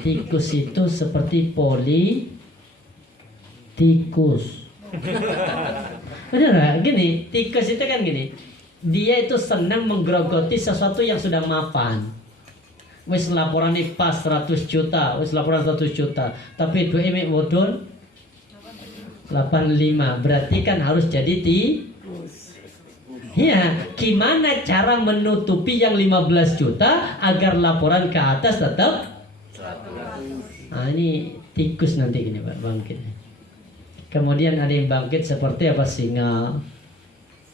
Tikus itu seperti tikus. Benar gak? Gini, tikus itu kan gini. Dia itu senang menggerogoti sesuatu yang sudah mapan. Wis laporan ini pas 100 juta, wis laporan 100 juta. Tapi dua ini modal 85. Berarti kan harus jadi ya, gimana cara menutupi yang 15 juta agar laporan ke atas tetap 100. Nah, ini tikus nanti gini Pak bangkit. Kemudian ada yang bangkit seperti apa, singa.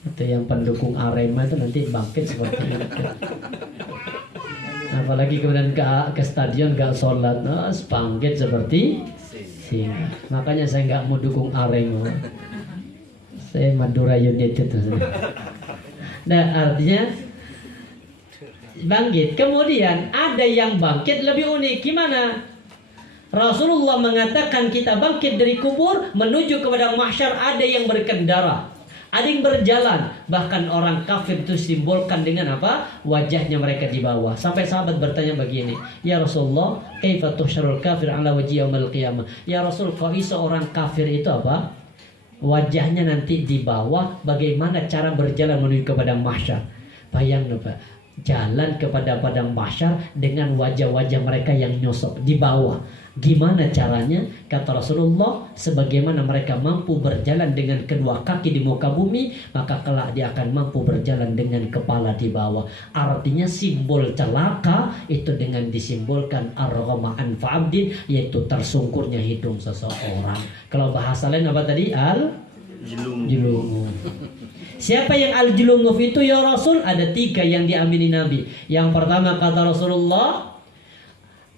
Itu yang pendukung Arema itu nanti bangkit seperti itu. Apalagi kemudian ke stadion gak sholat, bangkit seperti singa. Makanya saya nggak mau dukung Arema. Saya Madura United. Nah, artinya bangkit. Kemudian ada yang bangkit lebih unik. Gimana? Rasulullah mengatakan kita bangkit dari kubur menuju kepada mahsyar. Ada yang berkendara, Ada yang berjalan, bahkan orang kafir itu simbolkan dengan apa? Wajahnya mereka di bawah. Sampai sahabat bertanya begini, ya Rasulullah, kaifa tuhyarul kafir ala wajhi yaumil qiyamah? Ya Rasul, kok iso orang kafir itu apa? Wajahnya nanti di bawah, bagaimana cara berjalan menuju kepada mahsyar? Bayang Pak, jalan kepada padang mahsyar dengan wajah-wajah mereka yang nyosok di bawah. Gimana caranya? Kata Rasulullah, sebagaimana mereka mampu berjalan dengan kedua kaki di muka bumi, maka kelak dia akan mampu berjalan dengan kepala di bawah. Artinya simbol celaka itu dengan disimbolkan ar-ghama anfa abdin, yaitu tersungkurnya hidung seseorang. Kalau bahasa lain apa tadi? Al-julungu. Siapa yang al-julungu itu ya Rasul? Ada 3 yang diamini Nabi. Yang pertama kata Rasulullah,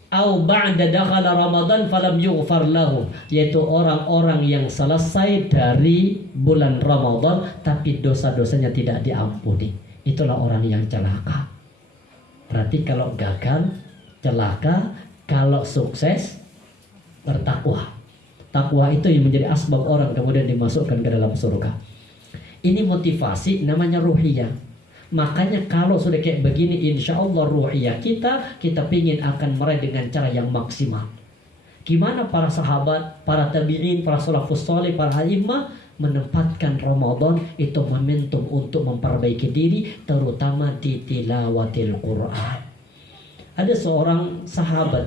au ba'da dakhala Ramadan falam yughfar lahu, yaitu orang-orang yang selesai dari bulan Ramadan tapi dosa-dosanya tidak diampuni. Itulah orang yang celaka. Berarti kalau gagal celaka, kalau sukses bertakwa. Takwa itu yang menjadi asbab orang kemudian dimasukkan ke dalam surga. Ini motivasi namanya ruhiyah. Makanya kalau sudah kayak begini, insya Allah ruhiyah kita pingin akan meraih dengan cara yang maksimal. Gimana para sahabat, para tabi'in, para salafus salih, para a'immah menempatkan Ramadan itu momentum untuk memperbaiki diri, terutama di tilawatil Quran. Ada seorang sahabat,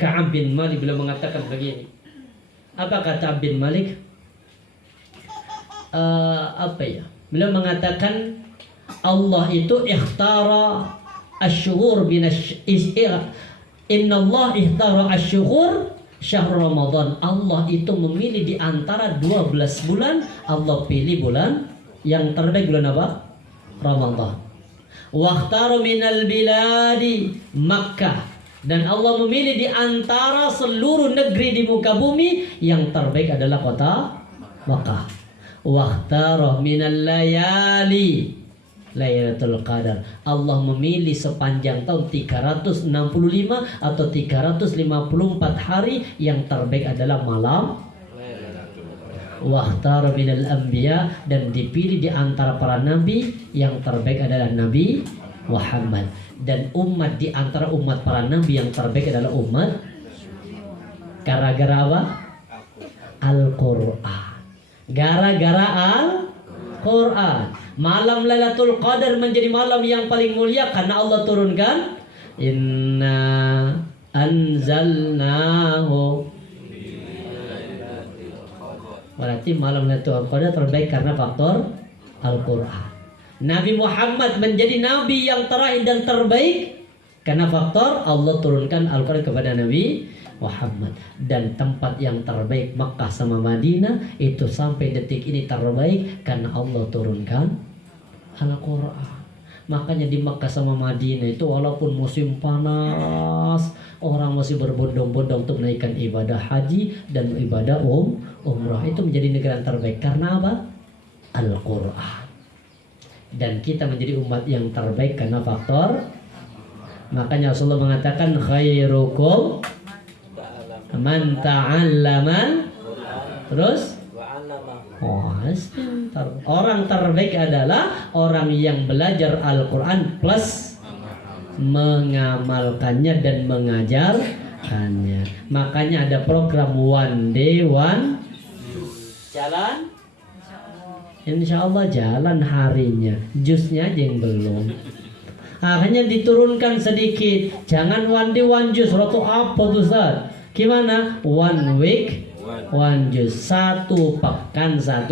Ka'ab bin Malik, beliau mengatakan begini. Apa kata Ka'ab bin Malik? Beliau mengatakan Allah itu ikhtara asyhur inna Allah ikhtara asyhur syahr Ramadan. Allah itu memilih di antara 12 bulan, Allah pilih bulan yang terbaik, bulan apa? Ramadan. Wa ikhtara minal biladi Makkah, dan Allah memilih di antara seluruh negeri di muka bumi yang terbaik adalah kota Makkah. Wakhtarah minal layali Lailatul Qadar. Allah memilih sepanjang tahun 365 atau 354 hari, yang terbaik adalah malam. Wakhtarah minal anbiya, dan dipilih di antara para nabi, yang terbaik adalah Nabi Muhammad. Dan umat di antara umat para nabi yang terbaik adalah umat. Gara-gara apa? Al-Quran. Gara-gara Al-Quran. Malam Lailatul Qadar menjadi malam yang paling mulia karena Allah turunkan inna anzalnahu. Berarti malam Lailatul Qadar terbaik karena faktor Al-Quran. Nabi Muhammad menjadi nabi yang terakhir dan terbaik karena faktor Allah turunkan Al-Quran kepada Nabi Muhammad. Dan tempat yang terbaik Makkah sama Madinah itu sampai detik ini terbaik karena Allah turunkan Al-Quran. Makanya di Makkah sama Madinah itu walaupun musim panas, orang masih berbondong-bondong untuk menaikkan ibadah haji dan ibadah umrah. Itu menjadi negara yang terbaik karena apa? Al-Quran. Dan kita menjadi umat yang terbaik karena faktor. Makanya Rasulullah mengatakan khairukum man ta'allaman, terus orang terbaik adalah orang yang belajar Al-Quran plus mengamalkannya dan mengajarkannya. Makanya ada program One Day One Jalan. Insya Allah jalan harinya, jusnya aja yang belum. Akhirnya diturunkan sedikit. Jangan one day one jus. Ratu apa tuh Ustaz? Gimana? One week one jus. 1 pekan 1.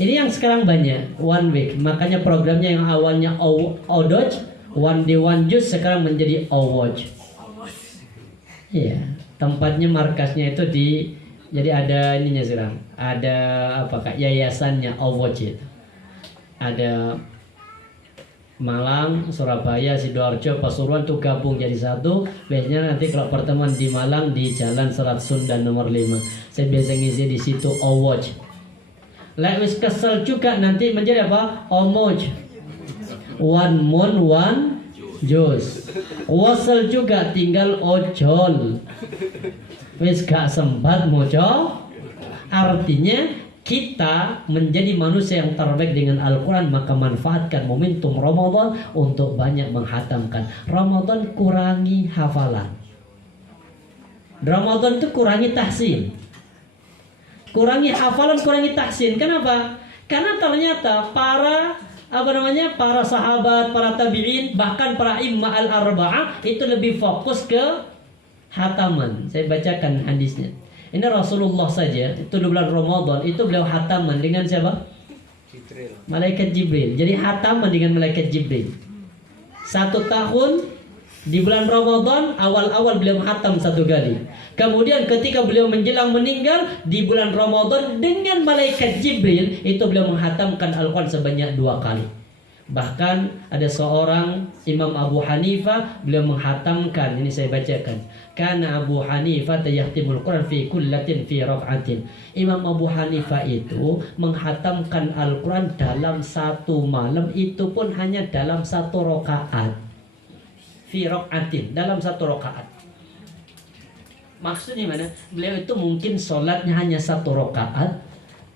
Ini yang sekarang banyak one week. Makanya programnya yang awalnya Odoj one day one jus sekarang menjadi Owoj. Iya. Tempatnya markasnya itu di, jadi ada ininya sekarang. Ada apa kak? Yayasannya Owoj itu. Ada Malang, Surabaya, Sidoarjo, Pasuruan tuh gabung jadi satu. Biasanya nanti kalau pertemuan di Malang di Jalan Selat Sunda nomor 5. Saya biasa ngisi di situ Owoj. Lewis kesel juga nanti menjadi apa? Omoj. One moon one jus. Wasel juga tinggal ojol. Wis gak sempat mojo. Artinya kita menjadi manusia yang terbaik dengan Al-Quran, maka manfaatkan momentum Ramadan untuk banyak menghatamkan. Ramadan kurangi hafalan. Ramadan itu kurangi tahsin. Kurangi hafalan, kurangi tahsin. Kenapa? Karena ternyata para sahabat, para tabi'in, bahkan para imam al-arba'ah itu lebih fokus ke hataman. Saya bacakan hadisnya. Ini Rasulullah saja itu di bulan Ramadan itu beliau hataman dengan siapa? Jibril. Malaikat Jibril. Jadi hataman dengan malaikat Jibril. 1 tahun di bulan Ramadan awal-awal beliau hatam 1 kali. Kemudian ketika beliau menjelang meninggal di bulan Ramadan dengan malaikat Jibril itu beliau menghatamkan Al-Quran sebanyak 2 kali. Bahkan ada seorang Imam Abu Hanifah, beliau menghatamkan, ini saya bacakan. Karena Abu Hanifah yahtimul Quran fi kullatin fi raf'atin. Imam Abu Hanifah itu menghatamkan Al-Quran dalam 1 malam, itu pun hanya dalam 1 rakaat. Fi raf'atin, dalam 1 rakaat. Maksudnya mana? Beliau itu mungkin sholatnya hanya 1 rakaat,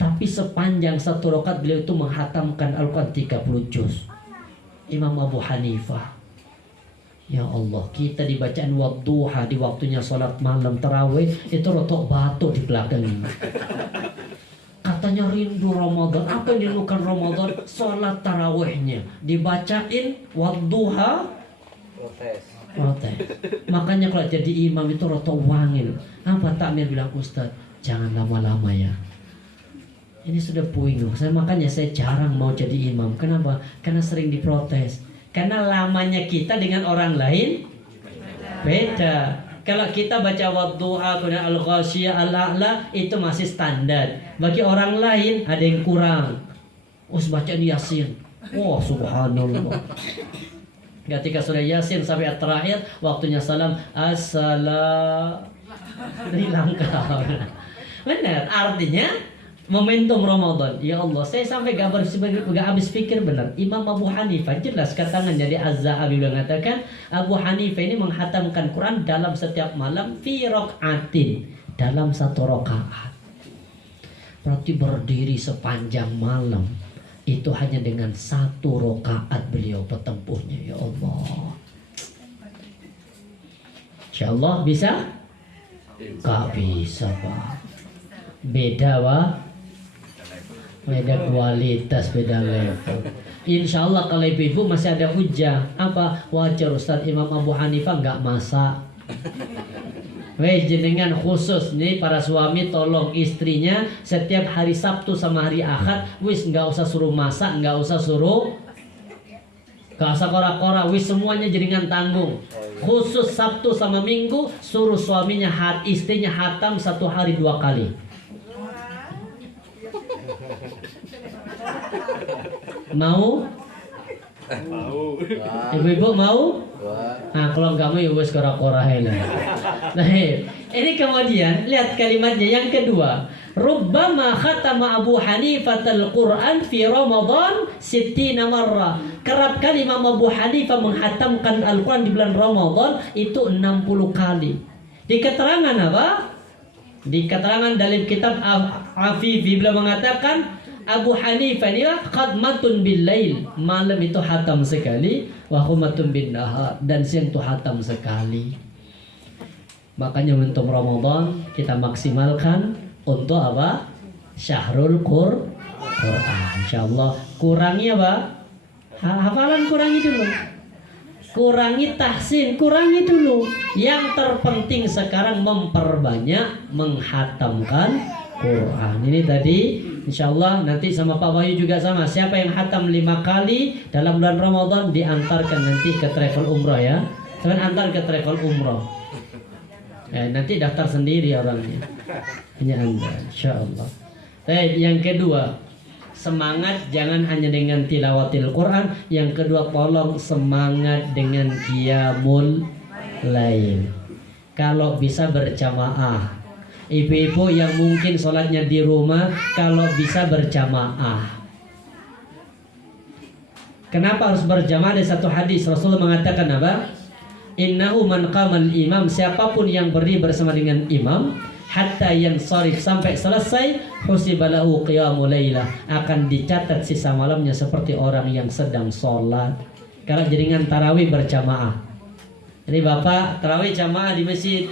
tapi sepanjang 1 rakaat beliau itu menghatamkan Al-Quran 30 juz. Imam Abu Hanifah. Ya Allah, kita dibacaan wadduha di waktunya sholat malam tarawih itu rotok batuk di belakangnya. Katanya rindu Ramadan. Apa yang dirindukan Ramadan? Sholat tarawihnya dibacain wadduha. Protes. Makanya kalau jadi imam itu rotok wangil. Apa takmir bilang, Ustaz, jangan lama-lama ya. Ini sudah puing loh. Makanya saya jarang mau jadi imam. Kenapa? Karena sering diprotes. Karena lamanya kita dengan orang lain beda. Kalau kita baca wadduha, kemudian al-ghasyiyah, al-a'la, itu masih standar. Bagi orang lain ada yang kurang. Bacaan Yasin. Wah, subhanallah. Ketika surah Yasin sampai terakhir, waktunya salam, assalam, hilang kau. Benar, artinya momentum Ramadan. Ya Allah, saya sampai gak habis pikir benar. Imam Abu Hanifah jelas katangan dari Az-Zahabi mengatakan Abu Hanifah ini menghatamkan Quran dalam setiap malam fi raq'atin, dalam 1 rakaat. Berarti berdiri sepanjang malam itu hanya dengan 1 rakaat beliau bertempuhnya. Ya Allah. Insyaallah bisa? Gak bisa, Pak. Beda, Pak. Beda kualitas, beda level. Insya Allah kalau ibu-ibu masih ada hujah. Apa? Wajar Ustaz, Imam Abu Hanifah nggak masak. Weh, jenengan khusus nih para suami tolong istrinya setiap hari Sabtu sama hari Ahad, wis nggak usah suruh masak, nggak usah kora-kora, wis semuanya jenengan tanggung. Khusus Sabtu sama Minggu suruh suaminya istrinya hatam 1 hari 2 kali. Mau? Ibu-ibu mau? Nah, kalau nggak mau ya wes kora-kora lah. Nah, ini kemudian lihat kalimatnya yang kedua. Rubbama khatama Abu Hanifah al-Quran fi Ramadan 60 marrah. Kerap kali Imam Abu Hanifah menghatamkan Al-Quran di bulan Ramadan itu 60 kali. Di keterangan apa? Di keterangan dalam kitab Afifi beliau mengatakan Abu Hanifah ini khatmatun bil lail, malam itu hatam sekali, wa khumatun bin nahar, dan siang itu hatam sekali. Makanya untuk Ramadan kita maksimalkan untuk apa? Syahrul Quran. Insyaallah kurangi apa? Hafalan kurangi dulu. Kurangi tahsin, kurangi dulu. Yang terpenting sekarang memperbanyak menghatamkan Quran. Ini tadi insyaallah nanti sama Pak Wahyu juga sama. Siapa yang hatam 5 kali dalam bulan Ramadan diantarkan nanti ke travel umroh ya. Jangan antar ke travel umroh. Nanti daftar sendiri orangnya. Hanya Anda, insyaallah. Baik, yang kedua, semangat jangan hanya dengan tilawatil Quran. Yang kedua, tolong semangat dengan qiyamul lail. Kalau bisa berjamaah. Ibu-ibu yang mungkin sholatnya di rumah, kalau bisa berjamaah. Kenapa harus berjamaah? Ada satu hadis Rasulullah mengatakan apa? Innahu man qamal imam, siapapun yang berdiri bersama dengan imam, hatta yansarif, sampai selesai, husibalahu qiyamul lailah, akan dicatat sisa malamnya seperti orang yang sedang sholat. Kalau jaringan tarawih berjamaah. Ini Bapak tarawih jamaah di masjid.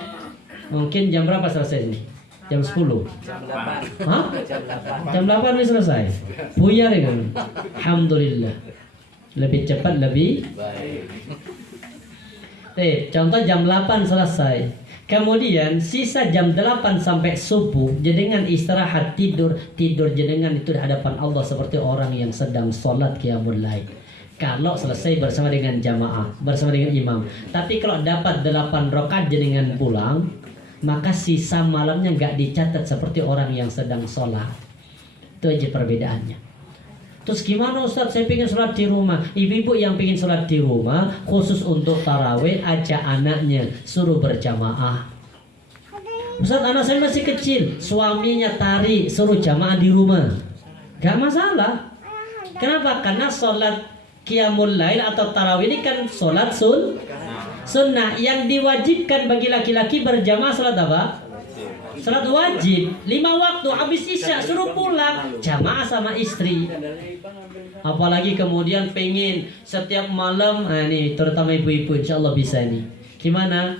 Mungkin jam berapa selesai ini? Jam 10. Jam 8. Hah? Jam 8. Jam 8 ini selesai. Buyar ya kan? Alhamdulillah. Lebih cepat lebih baik. Contoh jam 8 selesai. Kemudian sisa jam 8 sampai subuh jenengan istirahat tidur jenengan itu di hadapan Allah seperti orang yang sedang sholat qiyamul lail. Kalau selesai bersama dengan jamaah, bersama dengan imam. Tapi kalau dapat 8 rakaat jenengan pulang, maka sisa malamnya nggak dicatat seperti orang yang sedang sholat. Itu aja perbedaannya. Terus gimana Ustaz, saya pengen sholat di rumah. Ibu-ibu yang pengen sholat di rumah, khusus untuk tarawih, ajak anaknya, suruh berjamaah. Ustaz, anak saya masih kecil, suaminya tarik, suruh jamaah di rumah, gak masalah. Kenapa? Karena sholat qiyamul lail atau tarawih ini kan sholat sunnah. Yang diwajibkan bagi laki-laki berjamaah sholat apa? Salat wajib 5 waktu, habis isya suruh pulang jamaah sama istri. Apalagi kemudian pengen setiap malam, nih terutama ibu-ibu insyaallah bisa nih. Gimana?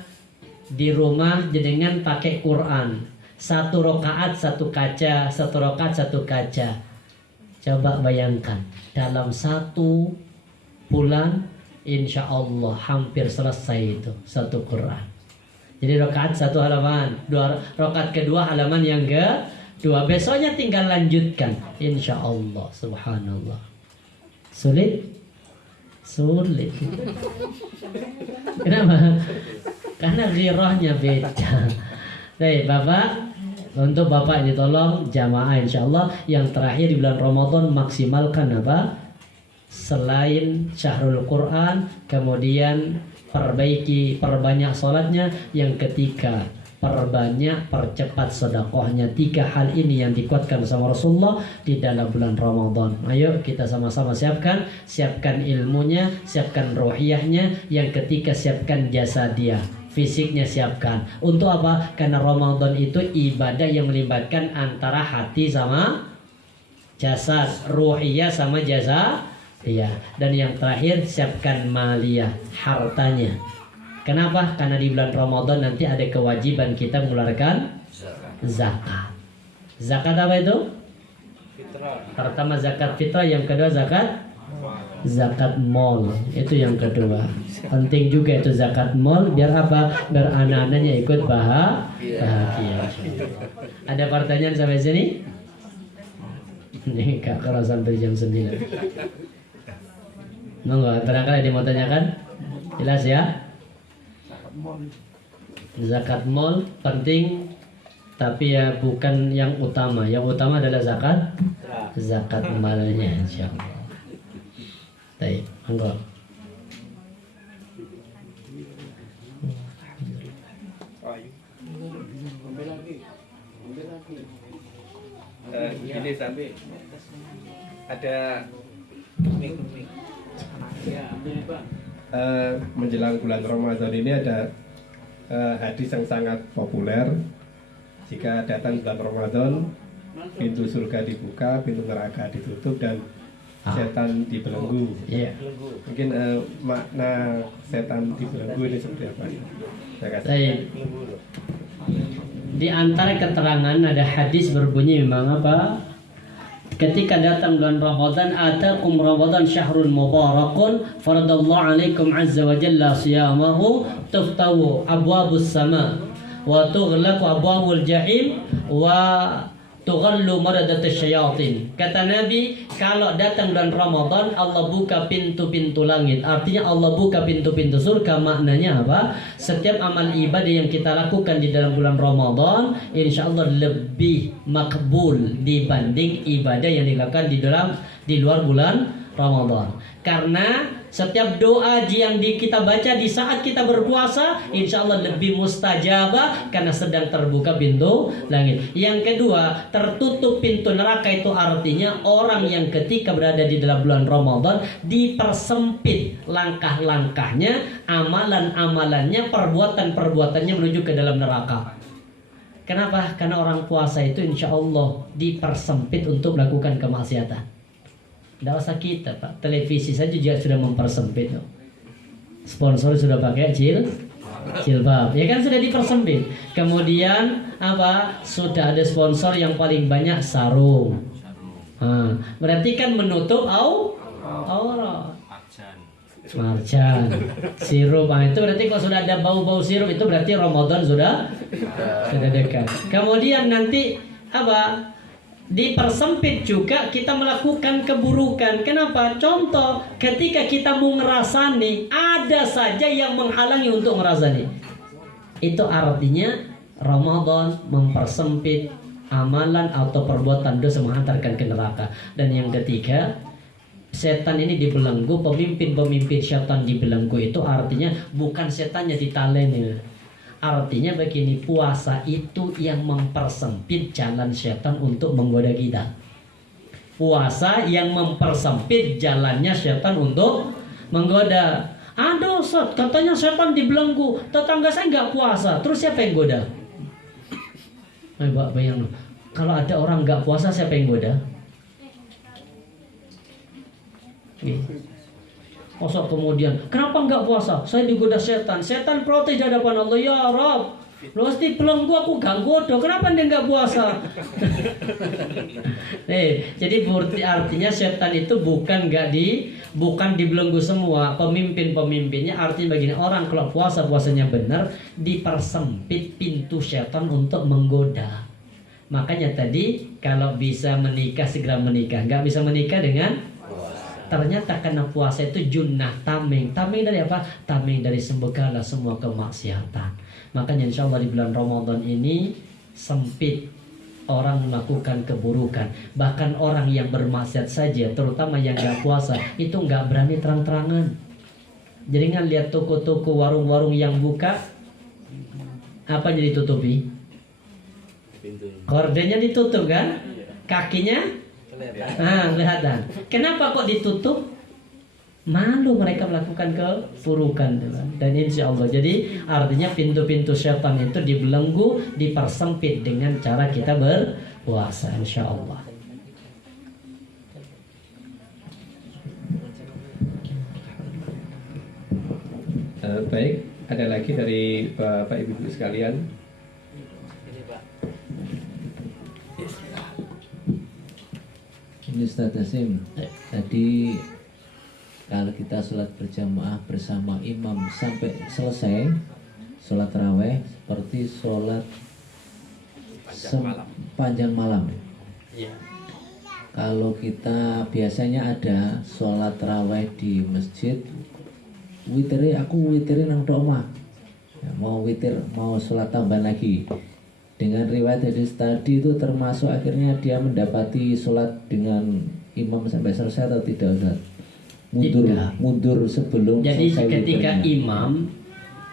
Di rumah jenengan pakai Quran, 1 rakaat 1 kaca, 1 rakaat 1 kaca. Coba bayangkan dalam 1 bulan insyaallah hampir selesai itu 1 Quran. Jadi rakaat 1 halaman, 2 rakaat kedua halaman yang kedua, besoknya tinggal lanjutkan. Insya Allah, subhanallah. Sulit? Sulit. Kenapa? Karena ghirahnya beda. Baik, Bapak, untuk Bapak ini tolong jamaah insya Allah. Yang terakhir di bulan Ramadan maksimalkan apa? Selain syahrul Quran, kemudian perbanyak sholatnya. Yang ketiga, percepat sedekahnya. 3 hal ini yang dikuatkan sama Rasulullah di dalam bulan Ramadan. Ayo kita sama-sama siapkan ilmunya, siapkan rohiyahnya. Yang ketiga, siapkan jasa dia, fisiknya siapkan. Untuk apa? Karena Ramadan itu ibadah yang melibatkan antara hati sama jasad, ruhiyah sama jasa. Iya, dan yang terakhir siapkan maliyah, hartanya. Kenapa? Karena di bulan Ramadan nanti ada kewajiban kita mengeluarkan zakat. Zakat apa itu? Fitrah. Pertama zakat fitrah, yang kedua zakat mal. Itu yang kedua. Penting juga itu zakat mal, biar apa? Biar anak-anaknya ikut bahagia. Ada pertanyaan sampai sini? Nih Kak, kalau sampai jam 9. Monggo, barangkali ada yang mau tanyakan? Jelas ya? Zakat mal penting, tapi ya bukan yang utama. Yang utama adalah zakat malnya insyaallah. Baik, monggo. Ini sampai ada menjelang bulan Ramadan ini ada hadis yang sangat populer. Jika datang bulan Ramadan, pintu surga dibuka, pintu neraka ditutup, dan setan dibelenggu. Mungkin makna setan dibelenggu ini seperti apa? Di antara keterangan ada hadis berbunyi memang apa? Ketika datang bulan Ramadan, atakum Ramadan syahrul mubarakun, faradallahu alaikum azza wa jalla siyamahu, tuftahu abwabus sama wa tughlaqu abwabul jahim wa tughallu maradatus syayatin. Kata Nabi, kalau datang bulan Ramadan, Allah buka pintu-pintu langit. Artinya Allah buka pintu-pintu surga. Maknanya apa? Setiap amal ibadah yang kita lakukan di dalam bulan Ramadan, insya Allah lebih makbul dibanding ibadah yang dilakukan di luar bulan Ramadan. Karena setiap doa yang kita baca di saat kita berpuasa, insya Allah lebih mustajabah karena sedang terbuka pintu langit. Yang kedua, tertutup pintu neraka, itu artinya orang yang ketika berada di dalam bulan Ramadan dipersempit langkah-langkahnya, amalan-amalannya, perbuatan-perbuatannya menuju ke dalam neraka. Kenapa? Karena orang puasa itu insya Allah dipersempit untuk melakukan kemaksiatan. Tidak usah kita Pak, televisi saja juga sudah mempersempit. Sponsor sudah pakai jilbab, ya kan sudah dipersempit. Kemudian apa? Sudah ada sponsor yang paling banyak sarung. Berarti kan menutup aurat. Marjan, sirup, itu berarti kalau sudah ada bau-bau sirup itu berarti Ramadan sudah dekat. Kemudian nanti apa? Dipersempit juga kita melakukan keburukan. Kenapa? Contoh, ketika kita mau ngerasani, ada saja yang menghalangi untuk ngerasani. Itu artinya Ramadan mempersempit amalan atau perbuatan dosa menghantarkan ke neraka. Dan yang ketiga, setan ini dibelenggu, pemimpin-pemimpin setan dibelenggu itu artinya bukan setannya ditaleni. Artinya begini, puasa itu yang mempersempit jalan setan untuk menggoda kita. Puasa yang mempersempit jalannya setan untuk menggoda. Aduh, Ustaz, katanya setan dibelenggu, tetangga saya nggak puasa, terus siapa yang goda? Mbak bayang, kalau ada orang nggak puasa siapa yang goda? Masa kemudian kenapa nggak puasa? Saya digoda setan. Setan protes di hadapan Allah, ya Rob, lu pasti belenggu aku gak goda. Kenapa dia nggak puasa? Jadi artinya setan itu bukan dibelenggu semua pemimpinnya. Artinya begini, orang kalau puasanya benar, dipersempit pintu setan untuk menggoda. Makanya tadi kalau bisa menikah segera menikah, nggak bisa menikah dengan ternyata karena puasa itu junnah tameng. Tameng dari apa? Tameng dari segala semua kemaksiatan. Makanya insya Allah di bulan Ramadan ini sempit orang melakukan keburukan. Bahkan orang yang bermaksiat saja, terutama yang gak puasa, itu gak berani terang-terangan. Jadi kan lihat toko-toko, warung-warung yang buka, apa jadi ditutupi? Kordennya ditutup kan? Kakinya kelihatan. Kenapa kok ditutup? Malu mereka melakukan keburukan. Dan insya Allah, jadi artinya pintu-pintu syaitan itu dibelenggu, dipersempit dengan cara kita berpuasa, insya Allah. Baik, ada lagi dari Bapak Ibu sekalian. Ini Ustaz Hasim, tadi kalau kita sholat berjamaah bersama imam sampai selesai sholat taraweh seperti sholat sepanjang malam. Kalau kita biasanya ada sholat taraweh di masjid, witirin nang omah, mau witir mau sholat tambahan lagi. Dengan riwayat hadis tadi itu termasuk akhirnya dia mendapati sholat dengan imam sampai selesai atau tidak, Ustaz? Mundur sebelum jadi selesai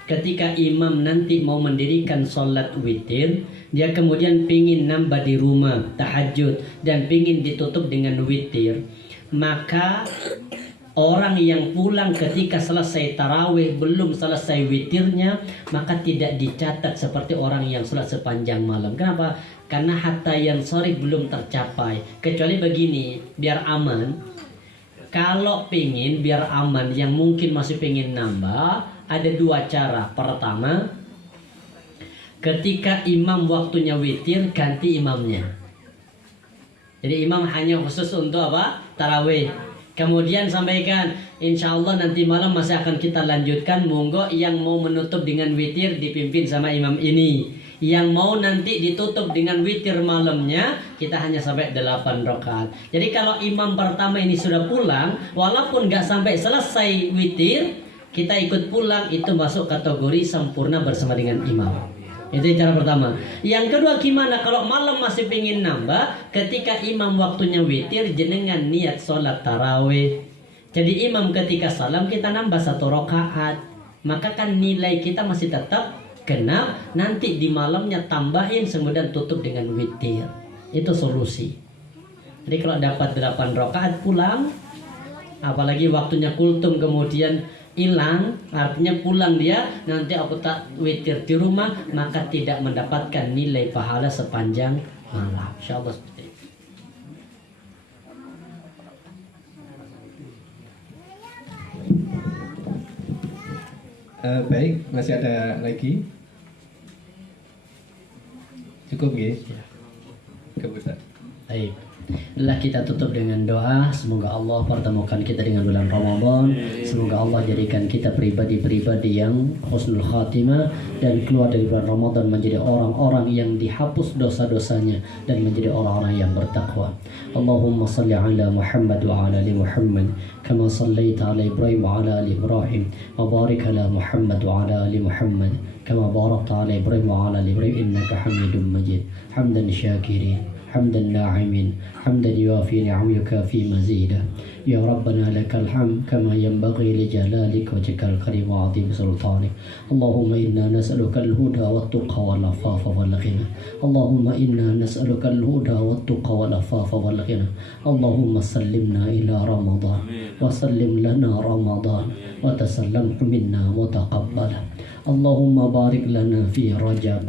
ketika imam nanti mau mendirikan sholat witir, dia kemudian pingin nambah di rumah tahajud dan pingin ditutup dengan witir, maka orang yang pulang ketika selesai tarawih belum selesai witirnya, maka tidak dicatat seperti orang yang sholat sepanjang malam. Kenapa? Karena hatta yang sore belum tercapai. Kecuali begini, biar aman. Kalau pingin biar aman, yang mungkin masih pingin nambah, ada dua cara. Pertama, ketika imam waktunya witir, ganti imamnya. Jadi imam hanya khusus untuk apa? Tarawih. Kemudian sampaikan, insya Allah nanti malam masih akan kita lanjutkan. Monggo yang mau menutup dengan witir dipimpin sama imam ini. Yang mau nanti ditutup dengan witir malamnya, kita hanya sampai 8 rakaat. Jadi kalau imam pertama ini sudah pulang, walaupun gak sampai selesai witir, kita ikut pulang, itu masuk kategori sempurna bersama dengan imam. Itu cara pertama. Yang kedua, gimana kalau malam masih pingin nambah? Ketika imam waktunya witir, jenengan niat sholat tarawih. Jadi imam ketika salam kita nambah 1 rakaat, maka kan nilai kita masih tetap genap. Nanti di malamnya tambahin, kemudian tutup dengan witir. Itu solusi. Jadi kalau dapat 8 rakaat pulang, apalagi waktunya kultum kemudian hilang, artinya pulang dia, nanti aku tak witir di rumah, maka tidak mendapatkan nilai pahala sepanjang malam. Insyaallah seperti itu. Baik, masih ada lagi? Cukup ya? Kebetulan. Baik. Inilah kita tutup dengan doa. Semoga Allah pertemukan kita dengan bulan Ramadan. Semoga Allah jadikan kita pribadi-pribadi yang husnul khatimah dan keluar dari bulan Ramadan menjadi orang-orang yang dihapus dosa-dosanya dan menjadi orang-orang yang bertakwa. Allahumma salli ala Muhammad wa ala ali Muhammad kama sallaita ala Ibrahim wa ala ali Ibrahim wa barik ala Muhammad wa ala ali Muhammad kama barakta ala Ibrahim wa ala ali Ibrahim innaka Hamidum Majid. Hamdan syakirin حمدا ناعمين حمدا يوافي نعمك في مزيدا يا ربنا لك الحمد كما ينبغي لجلالك وجهك الكريم وعظيم سلطانك اللهم إنا نسألك الهدى والتقى والعفاف والغنى اللهم إنا نسألك الهدى والتقى والعفاف والغنى اللهم سلمنا إلى رمضان وسلم لنا رمضان وتسلمه منا متقبلا اللهم بارك لنا في رجب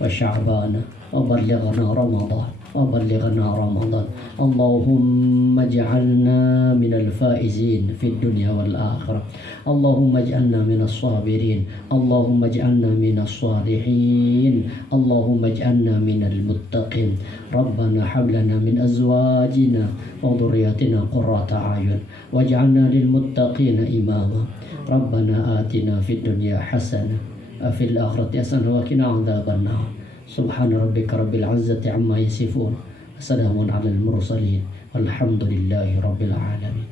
وشعبان وبلغنا رمضان وبلغنا رمضان اللهم اجعلنا من الفائزين في الدنيا والآخرة اللهم اجعلنا من الصابرين اللهم اجعلنا من الصالحين اللهم اجعلنا من المتقين ربنا هب لنا من أزواجنا وذرياتنا قرة أعين واجعلنا للمتقين إماما ربنا آتنا في الدنيا حسنة وفي الآخرة حسنة وقنا عذاب النار سبحان ربك رب العزة عما يصفون وسلام على المرسلين والحمد لله رب العالمين.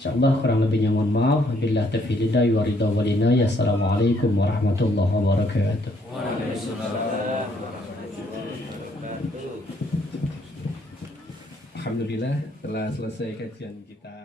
Insyaallah kurang lebihnya mohon maaf. Wabillahi taufiq wa ridha wal inayah. Assalamualaikum warahmatullahi wabarakatuh. Alhamdulillah telah selesai kajian kita.